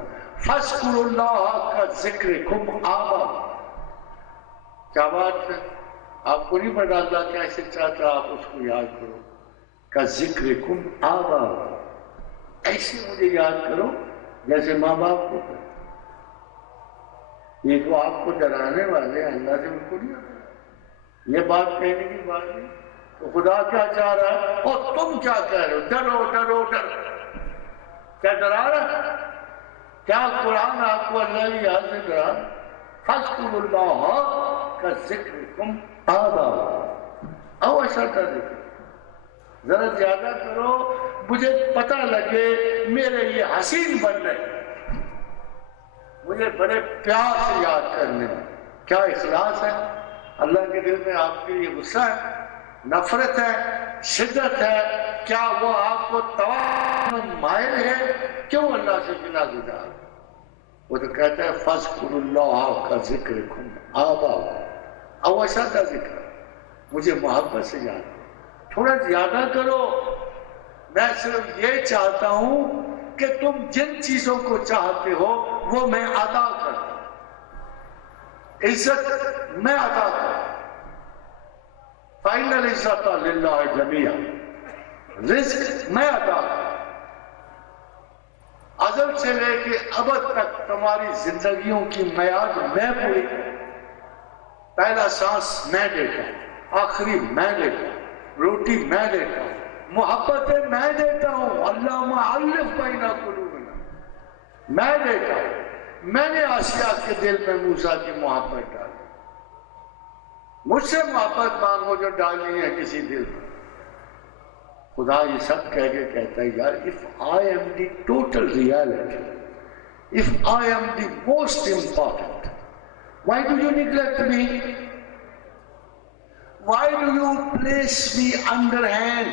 فَاذْكُرُوا اللَّهَ كَذِكْرِكُمْ آبَاءَكُمْ. کیا بات ہے، آپ کو نہیں پتا اللہ کیسے چاہتا آپ اس کو یاد کرو. کَذِكْرِكُمْ آبَاءَكُمْ، ایسے مجھے یاد کرو جیسے ماں باپ کو کرو. یہ تو آپ کو ڈرانے والے اللہ سے ان کو نہیں آتا. یہ بات کہنے کی بات نہیں. تو خدا کیا چاہ رہا ہے اور تم کیا کہہ رہے ہو؟ ڈرو ڈرو ڈرو. کیا ڈرا رہا ہے؟ کیا قرآن آپ کو اللہ کی یاد سے ڈرا؟ فَاذْكُرُوا اللَّهَ كَذِكْرِكُمْ آبَاءَكُمْ. او ایسا کر ذکر ذرا زیادہ کرو، مجھے پتہ لگے میرے یہ حسین بن رہے، مجھے بڑے پیار سے یاد کرنے میں. کیا اخلاص ہے اللہ کے دل میں؟ آپ کے لیے غصہ ہے، نفرت ہے، شدت ہے؟ کیا وہ آپ کو توان مائل ہے؟ کیوں اللہ سے بنا گزار؟ وہ تو کہتا ہے فَاذْكُرُوا اللَّهَ كَذِكْرِكُمْ آبَاءَكُمْ. او ایسا کا ذکر مجھے محبت سے یاد کرو، تھوڑا زیادہ کرو. میں صرف یہ چاہتا ہوں کہ تم جن چیزوں کو چاہتے ہو وہ میں عطا کرتا ہوں. عزت میں عطا کرتا ہوں. فَإِنَّ الْعِزَّةَ لِلَّهِ جَمِيعًا، رزق میں عطا کرتا ہوں. ازل سے لے کے ابد تک تمہاری زندگیوں کی میعاد میں پوری کروں. پہلا سانس میں دیتا ہوں، آخری میں دیتا ہوں، روٹی میں دیتا ہوں، محبتیں میں دیتا ہوں. اللہم الف بین قلوبنا، میں دیتا ہوں. میں نے آسیہ کے دل میں موسیٰ کی محبت ڈالی. مجھ سے محبت مانگو جو ڈالنی ہے کسی دل میں. خدا یہ سب کہہ کے کہتا ہے یار if I am the total reality, if I am the most important, Why do you neglect me? Why do you place me underhand?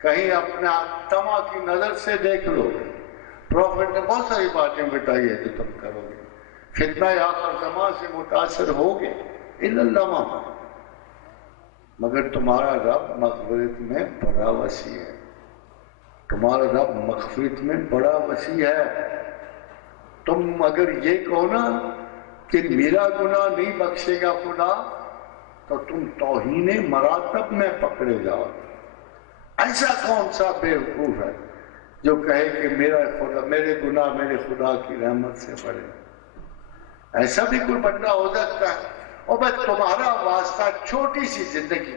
کہیں اپنا تما کی نظر سے دیکھ لو. پروفٹ نے بہت ساری باتیں بتائی ہے جو تم کرو گے. فتنہ آخر زمان سے متاثر ہوگے الا اللمم، مگر تمہارا رب مغفرت میں بڑا وسیع ہے. تمہارا رب مغفرت میں بڑا وسیع ہے. تم اگر یہ کہو نا کہ میرا گناہ نہیں بخشے گا خدا، تو تم توہین مراتب میں پکڑے جاؤ. ایسا کون سا بیوقوف ہے جو کہے کہ میرے گناہ میرے خدا کی رحمت سے بڑے؟ ایسا بھی کوئی بندہ ہو سکتا ہے؟ اور بس تمہارا واسطہ چھوٹی سی زندگی،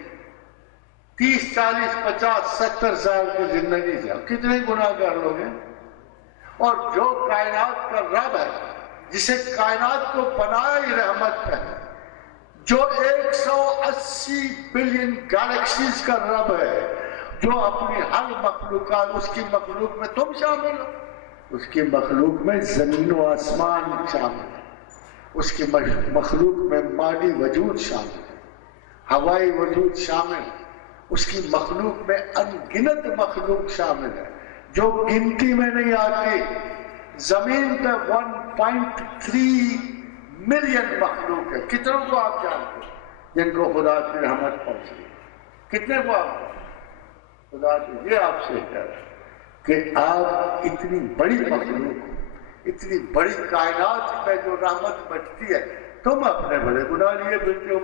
30 40 50 70 سال کی زندگی سے کتنے گناہ کر لو گے؟ اور جو کائنات کا رب ہے، جسے کائنات کو بنایا ہی رحمت ہے، جو 180 بلین گیلیکسیز کا رب ہے، جو اپنی ہر مخلوقات، اس کی مخلوق میں تم شامل ہو، اس کی مخلوق میں زمین و آسمان شامل ہے، اس کی مخلوق میں مادی وجود شامل ہے، ہوائی وجود شامل ہے، اس کی مخلوق میں انگنت مخلوق شامل ہے جو گنتی میں نہیں آتی. زمین پہ 1.3 ملین مخلوق ہے. کتنوں کو آپ جانتے ہیں جن کو خدا کی رحمت پہنچی؟ کتنے کو آپ خدا کی؟ یہ آپ سے کہہ رہا ہے کہ آپ اتنی بڑی مخلوق، اتنی بڑی کائنات میں جو رحمت بچتی ہے، تم اپنے بڑے گناہ لیے پھرتے ہو.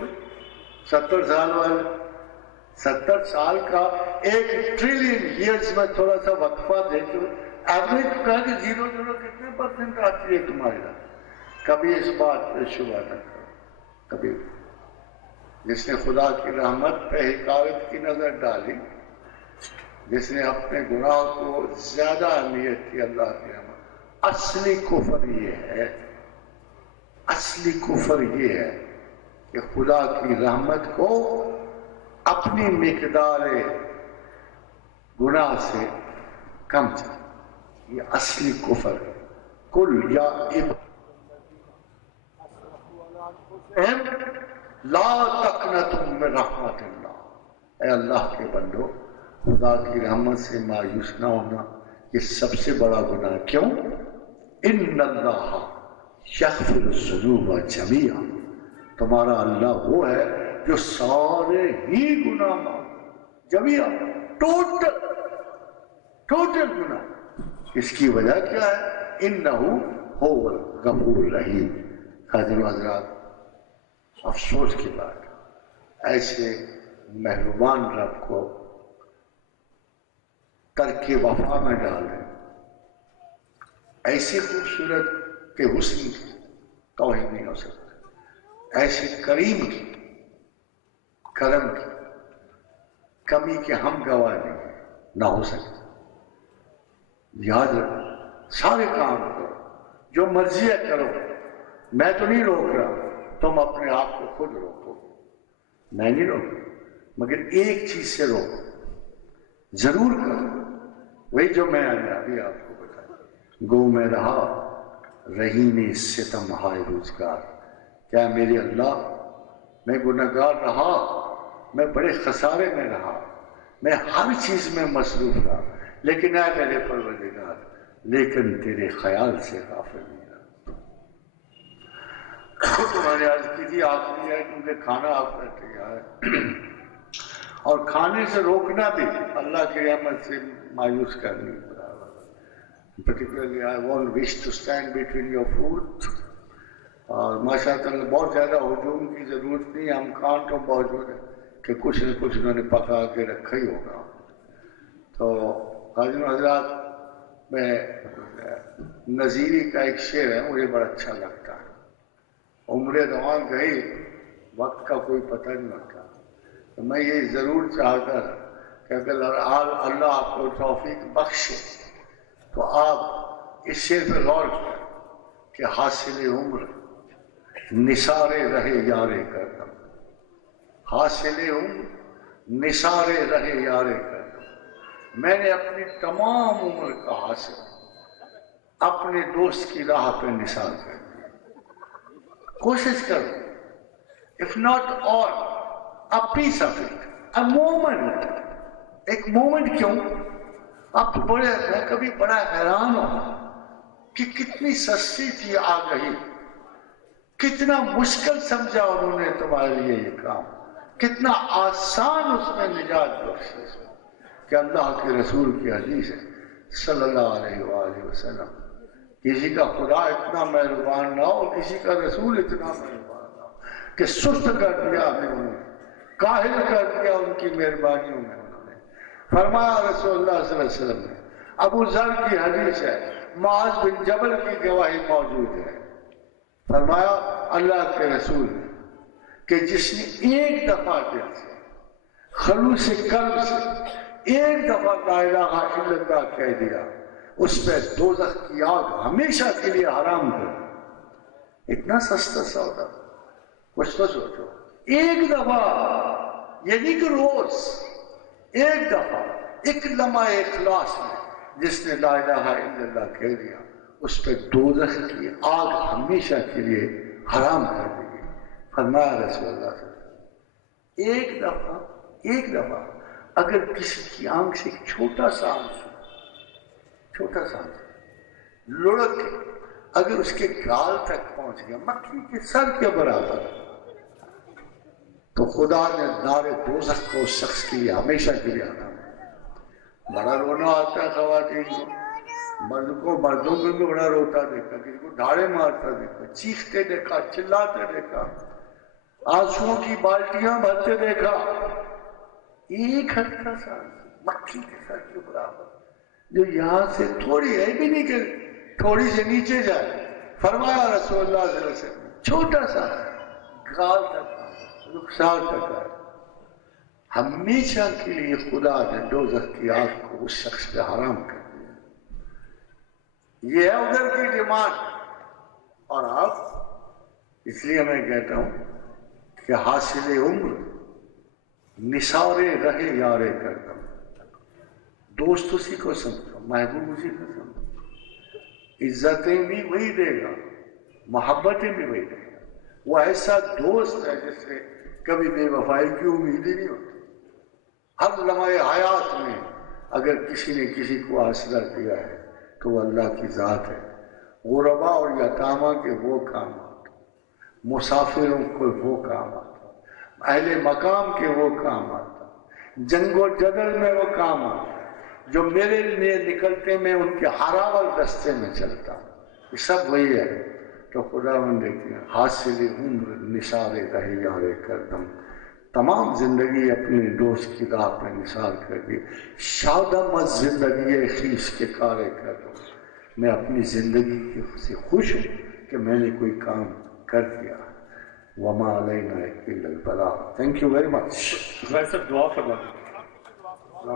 70 سال والے، 70 سال کا 1 ٹریلین ایئرز میں تھوڑا سا وقفہ دیکھو. ایوریج کہا کہ 0 کتنے % آتی ہے تمہاری؟ کبھی اس بات پہ شبہ نہ کرو. کبھی جس نے خدا کی رحمت پہ حکایت کی نظر ڈالی، جس نے اپنے گناہ کو زیادہ اہمیت کی اللہ کی رحمت، اصلی کفر یہ ہے، اصلی کفر یہ ہے کہ خدا کی رحمت کو اپنی مقدار گناہ سے کم چاہیے. یہ اصلی کفر ہے. کل یا لا تقنطوا من رحمت اللہ، اے اللہ کے بندو خدا کی رحمت سے مایوس نہ ہونا. یہ سب سے بڑا گناہ. کیوں؟ ان اللہ یغفر الذنوب جمیعا، تمہارا اللہ وہ ہے جو سارے ہی گناہ جمیعا، ٹوٹل گناہ. اس کی وجہ کیا ہے؟ انہ هو الغفور الرحیم. حاضر حضرات، افسوس کی بات، ایسے مہربان رب کو ترک وفا میں ڈال دیں. ایسی خوبصورت کے حسن کی توہین نہیں ہو سکتا، ایسے کریم کی، کرم کی کمی کے ہم گواہ نہیں نہ ہو سکتے. یاد رکھو، سارے کام کرو، جو مرضی ہے کرو، میں تو نہیں روک رہا، تم اپنے آپ کو خود روکو، میں نہیں روک، مگر ایک چیز سے روکو، ضرور کرو وہی جو میں ابھی آپ کو بتایا. گو میں رہا رہین ستم ہائے روزگار. کیا میرے اللہ، میں گنہگار رہا، میں بڑے خسارے میں رہا، میں ہر چیز میں مصروف رہا، لیکن اے میرے پروردگار، لیکن تیرے خیال سے غافل نہیں رہا. تمہاری عرض کی تھی آخری ہے کیونکہ کھانا آپ نے تیار ہے، اور کھانے سے روکنا بھی اللہ کی رحمت سے مایوس کرنی برابر. Particularly I won't wish to stand between your food. اور ماشاء اللہ بہت زیادہ ہجوم کی ضرورت نہیں، ہم کان تو موجود ہے کہ کچھ نہ کچھ انہوں نے پکا کے رکھا ہی ہوگا. تو حاضرین حضرات، میں نظیری کا ایک شعر ہے، مجھے بڑا اچھا لگتا ہے. عمر دوان گئی، وقت کا کوئی پتہ نہیں ہوتا. تو میں یہ ضرور چاہتا کہ اگر اللہ آپ کو توفیق بخشے تو آپ اس شعر پہ غور کریں کہ حاصل عمر نثارے رہے یارے کردم، حاصل عمر نثارے رہے یارے کردم. میں نے اپنی تمام عمر کا حاصل اپنے دوست کی راہ پہ نثار کر دیا. کوشش کرو، if not all, a piece of it, a moment, ایک مومنٹ کیوں، اب بڑے میں کبھی بڑا حیران ہوں کہ کتنی سستی تھی آگہی، کتنا مشکل سمجھا انہوں نے تمہارے لیے یہ کام، کتنا آسان اس میں نجات بخشی کہ اللہ کے رسول کی حدیث ہے صلی اللہ علیہ وآلہ وسلم، کسی کا خدا اتنا مہربان نہ ہو، کسی کا رسول اتنا مہربان نہ ہو کہ سست کر دیا ہمیں انہوں نے، کاہل کر دیا ان کی مہربانیوں میں انہوں نے۔ فرمایا رسول اللہ صلی اللہ علیہ وسلم نے، ابو ذر کی حدیث ہے، معاذ بن جبل کی گواہی موجود ہے، فرمایا اللہ کے رسول نے کہ جس نے ایک دفعہ دل سے خلوص قلب سے ایک دفعہ لا الہ الا اللہ کہہ دیا، اس پہ دوزخ کی آگ ہمیشہ کے لیے حرام کر۔ اتنا سستا سودا، کچھ تو سوچو، ایک دفعہ، یہ نہیں کہ روز، ایک دفعہ، ایک لمحہ اخلاص میں جس نے لا الہ الا اللہ کہہ دیا، اس پہ دوزخ کی آگ ہمیشہ کے لیے حرام کر دی گئی۔ فرمایا رسول اللہ صلی اللہ علیہ وسلم، ایک دفعہ اگر کسی کی آنکھ سے چھوٹا سا آنسو لڑک کے اگر اس کے گال تک پہنچ گیا، مکھی کے سر کے برابر، تو خدا نے نار دوزخ کو اس شخص کے لیے ہمیشہ کے لیے آنا۔ بڑا رونا آتا ہے خواتین کو، مردوں کو بھی بڑا روتا دیکھا، کسی کو ڈھاڑے مارتا دیکھا، چیختے دیکھا، چلاتے دیکھا، آنسوؤں کی بالٹیاں بھرتے دیکھا، ایک ہلکا سا مکھی کے سر کے برابر جو یہاں سے تھوڑی ہے بھی نہیں کہ تھوڑی سے نیچے جائے، فرمایا رسول اللہ صلی اللہ علیہ وسلم چھوٹا سا گال تک رخسار تک ہے، ہمیشہ کے لیے خدا نے دوزخ کی آگ کو اس شخص پہ حرام کر دیا۔ یہ ہے ادھر کی ڈیمانڈ، اور آپ اس لیے میں کہتا ہوں کہ حاصل عمر نثارے رہے یارے کردم، دوست اسی کو سمجھو، محبوب اسی کو سمجھو، عزتیں بھی وہی دے گا، محبتیں بھی وہی دے گا۔ وہ ایسا دوست ہے جس سے کبھی بے وفائی کی امید ہی نہیں ہوتی۔ ہر لمحے حیات میں اگر کسی نے کسی کو آسرا دیا ہے تو وہ اللہ کی ذات ہے۔ غربا اور یتامہ کے وہ کام آتے، مسافروں کو وہ کام آتا، اہل مقام کے وہ کام آتا، جنگ و جدل میں وہ کام آتا جو میرے لیے نکلتے میں ان کے ہراول رستے میں چلتا، یہ سب وہی ہے۔ تو خداوند دیکھتے ہیں حاصل عمر نثارے رہے یارے کردم، تمام زندگی اپنے دوست کی راہ پہ نثار کر دی، شادم از زندگی خویش کے کارے کر دوں، میں اپنی زندگی سے خوش ہوں کہ میں نے کوئی کام کر دیا۔ وما علینا الا البلاغ۔ Thank you very much. بھائی صاحب دعا فرما دیں۔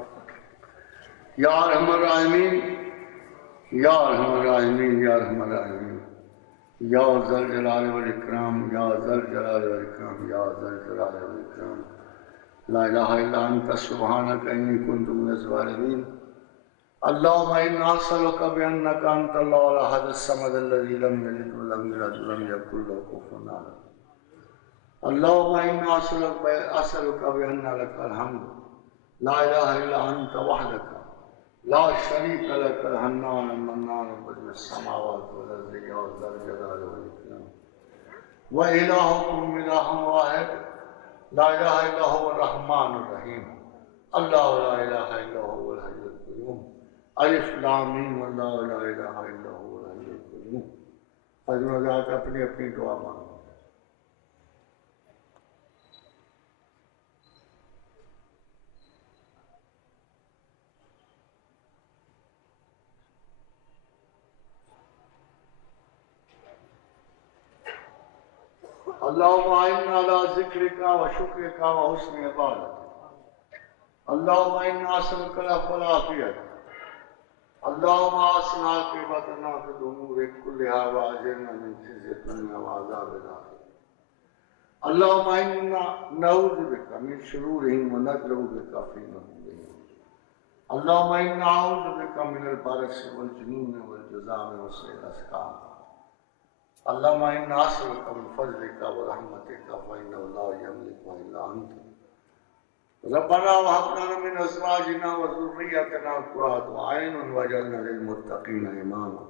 یا ارحم الراحمین، یا ارحم الراحمین، یا ارحم الراحمین، یا ذا الجلال والاکرام، یا ذا الجلال والاکرام، یا ذا الجلال والاکرام، لا الہ الا انت سبحانک انی کنت من الظالمین۔ اللہم انا نسألک بانک انت اللہ الاحد الصمد الذی لم یلد ولم یولد ولم یکن له کفوا احد۔ اللہم انا اسألک بان لک الحمد لا الہ الا انت وحدک لا شریک لک الحنان المنان بدیع السماوات والارض یا ذا الجلال والاکرام، وإلہکم الہ واحد لا الہ الا هو الرحمن الرحیم، اللہ لا الہ الا هو الحی القیوم، الف لام میم، اللہ لا الہ الا هو الحی القیوم۔ حضور حضرات اپنی اپنی دعا مانگو۔ اللہم اعنا علی ذکرک و شکرک و حسن عبادتک، اللہم انا نسألک العفو والعافیۃ، اللہم احسن عاقبتنا فی الامور کلہا واجرنا من خزي الدنیا وعذاب الآخرہ، اللہم انا نعوذ بک من شرورہم وندعو بک فی نحورہم، اللہم انا نعوذ بک من البرص والجنون والجذام وسوء الاسقام، اللہم انا نسألک من فضلک ورحمتک فإنہ لا یملک الا انت، ربنا وهب لنا من ازواجنا وذرياتنا قرة اعين واجعلنا للمتقين اماما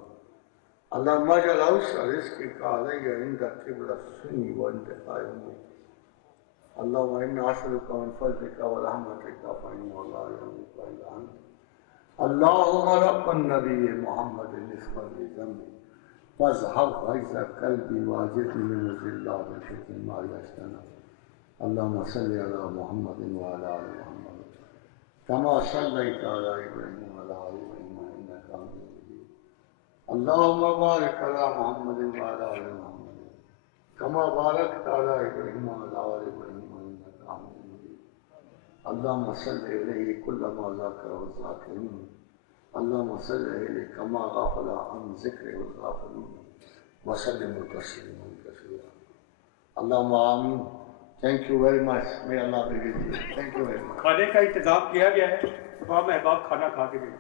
اللهم اجعل اوسع رزقك علي عند قبل السن وانت قائم اللهم انا نسالك من فضلك ورحمتك فانه لا يملك الا انت اللهم رب النبي محمد اغفر لي ذنبي واذهب غيظ قلبي واجرني من الذلات الفتن ما يشتنا اللهم صل على محمد وعلى ال محمد كما صليت على ابراهيم وعلى ال ابراهيم انك حميد مجيد اللهم بارك على محمد وعلى ال محمد كما باركت على ابراهيم وعلى ال ابراهيم انك حميد مجيد اللهم صل عليه كلما ذكره الذاكرون اللهم صل عليه كما غفل عن ذكره الغافلون وسلم تسليما كثيرا اللهم آمین. Thank you very much. May Allah be with you. Thank you very much. کھانے کا انتظام کیا گیا ہے، تمام احباب کھانا کھا کے گئے.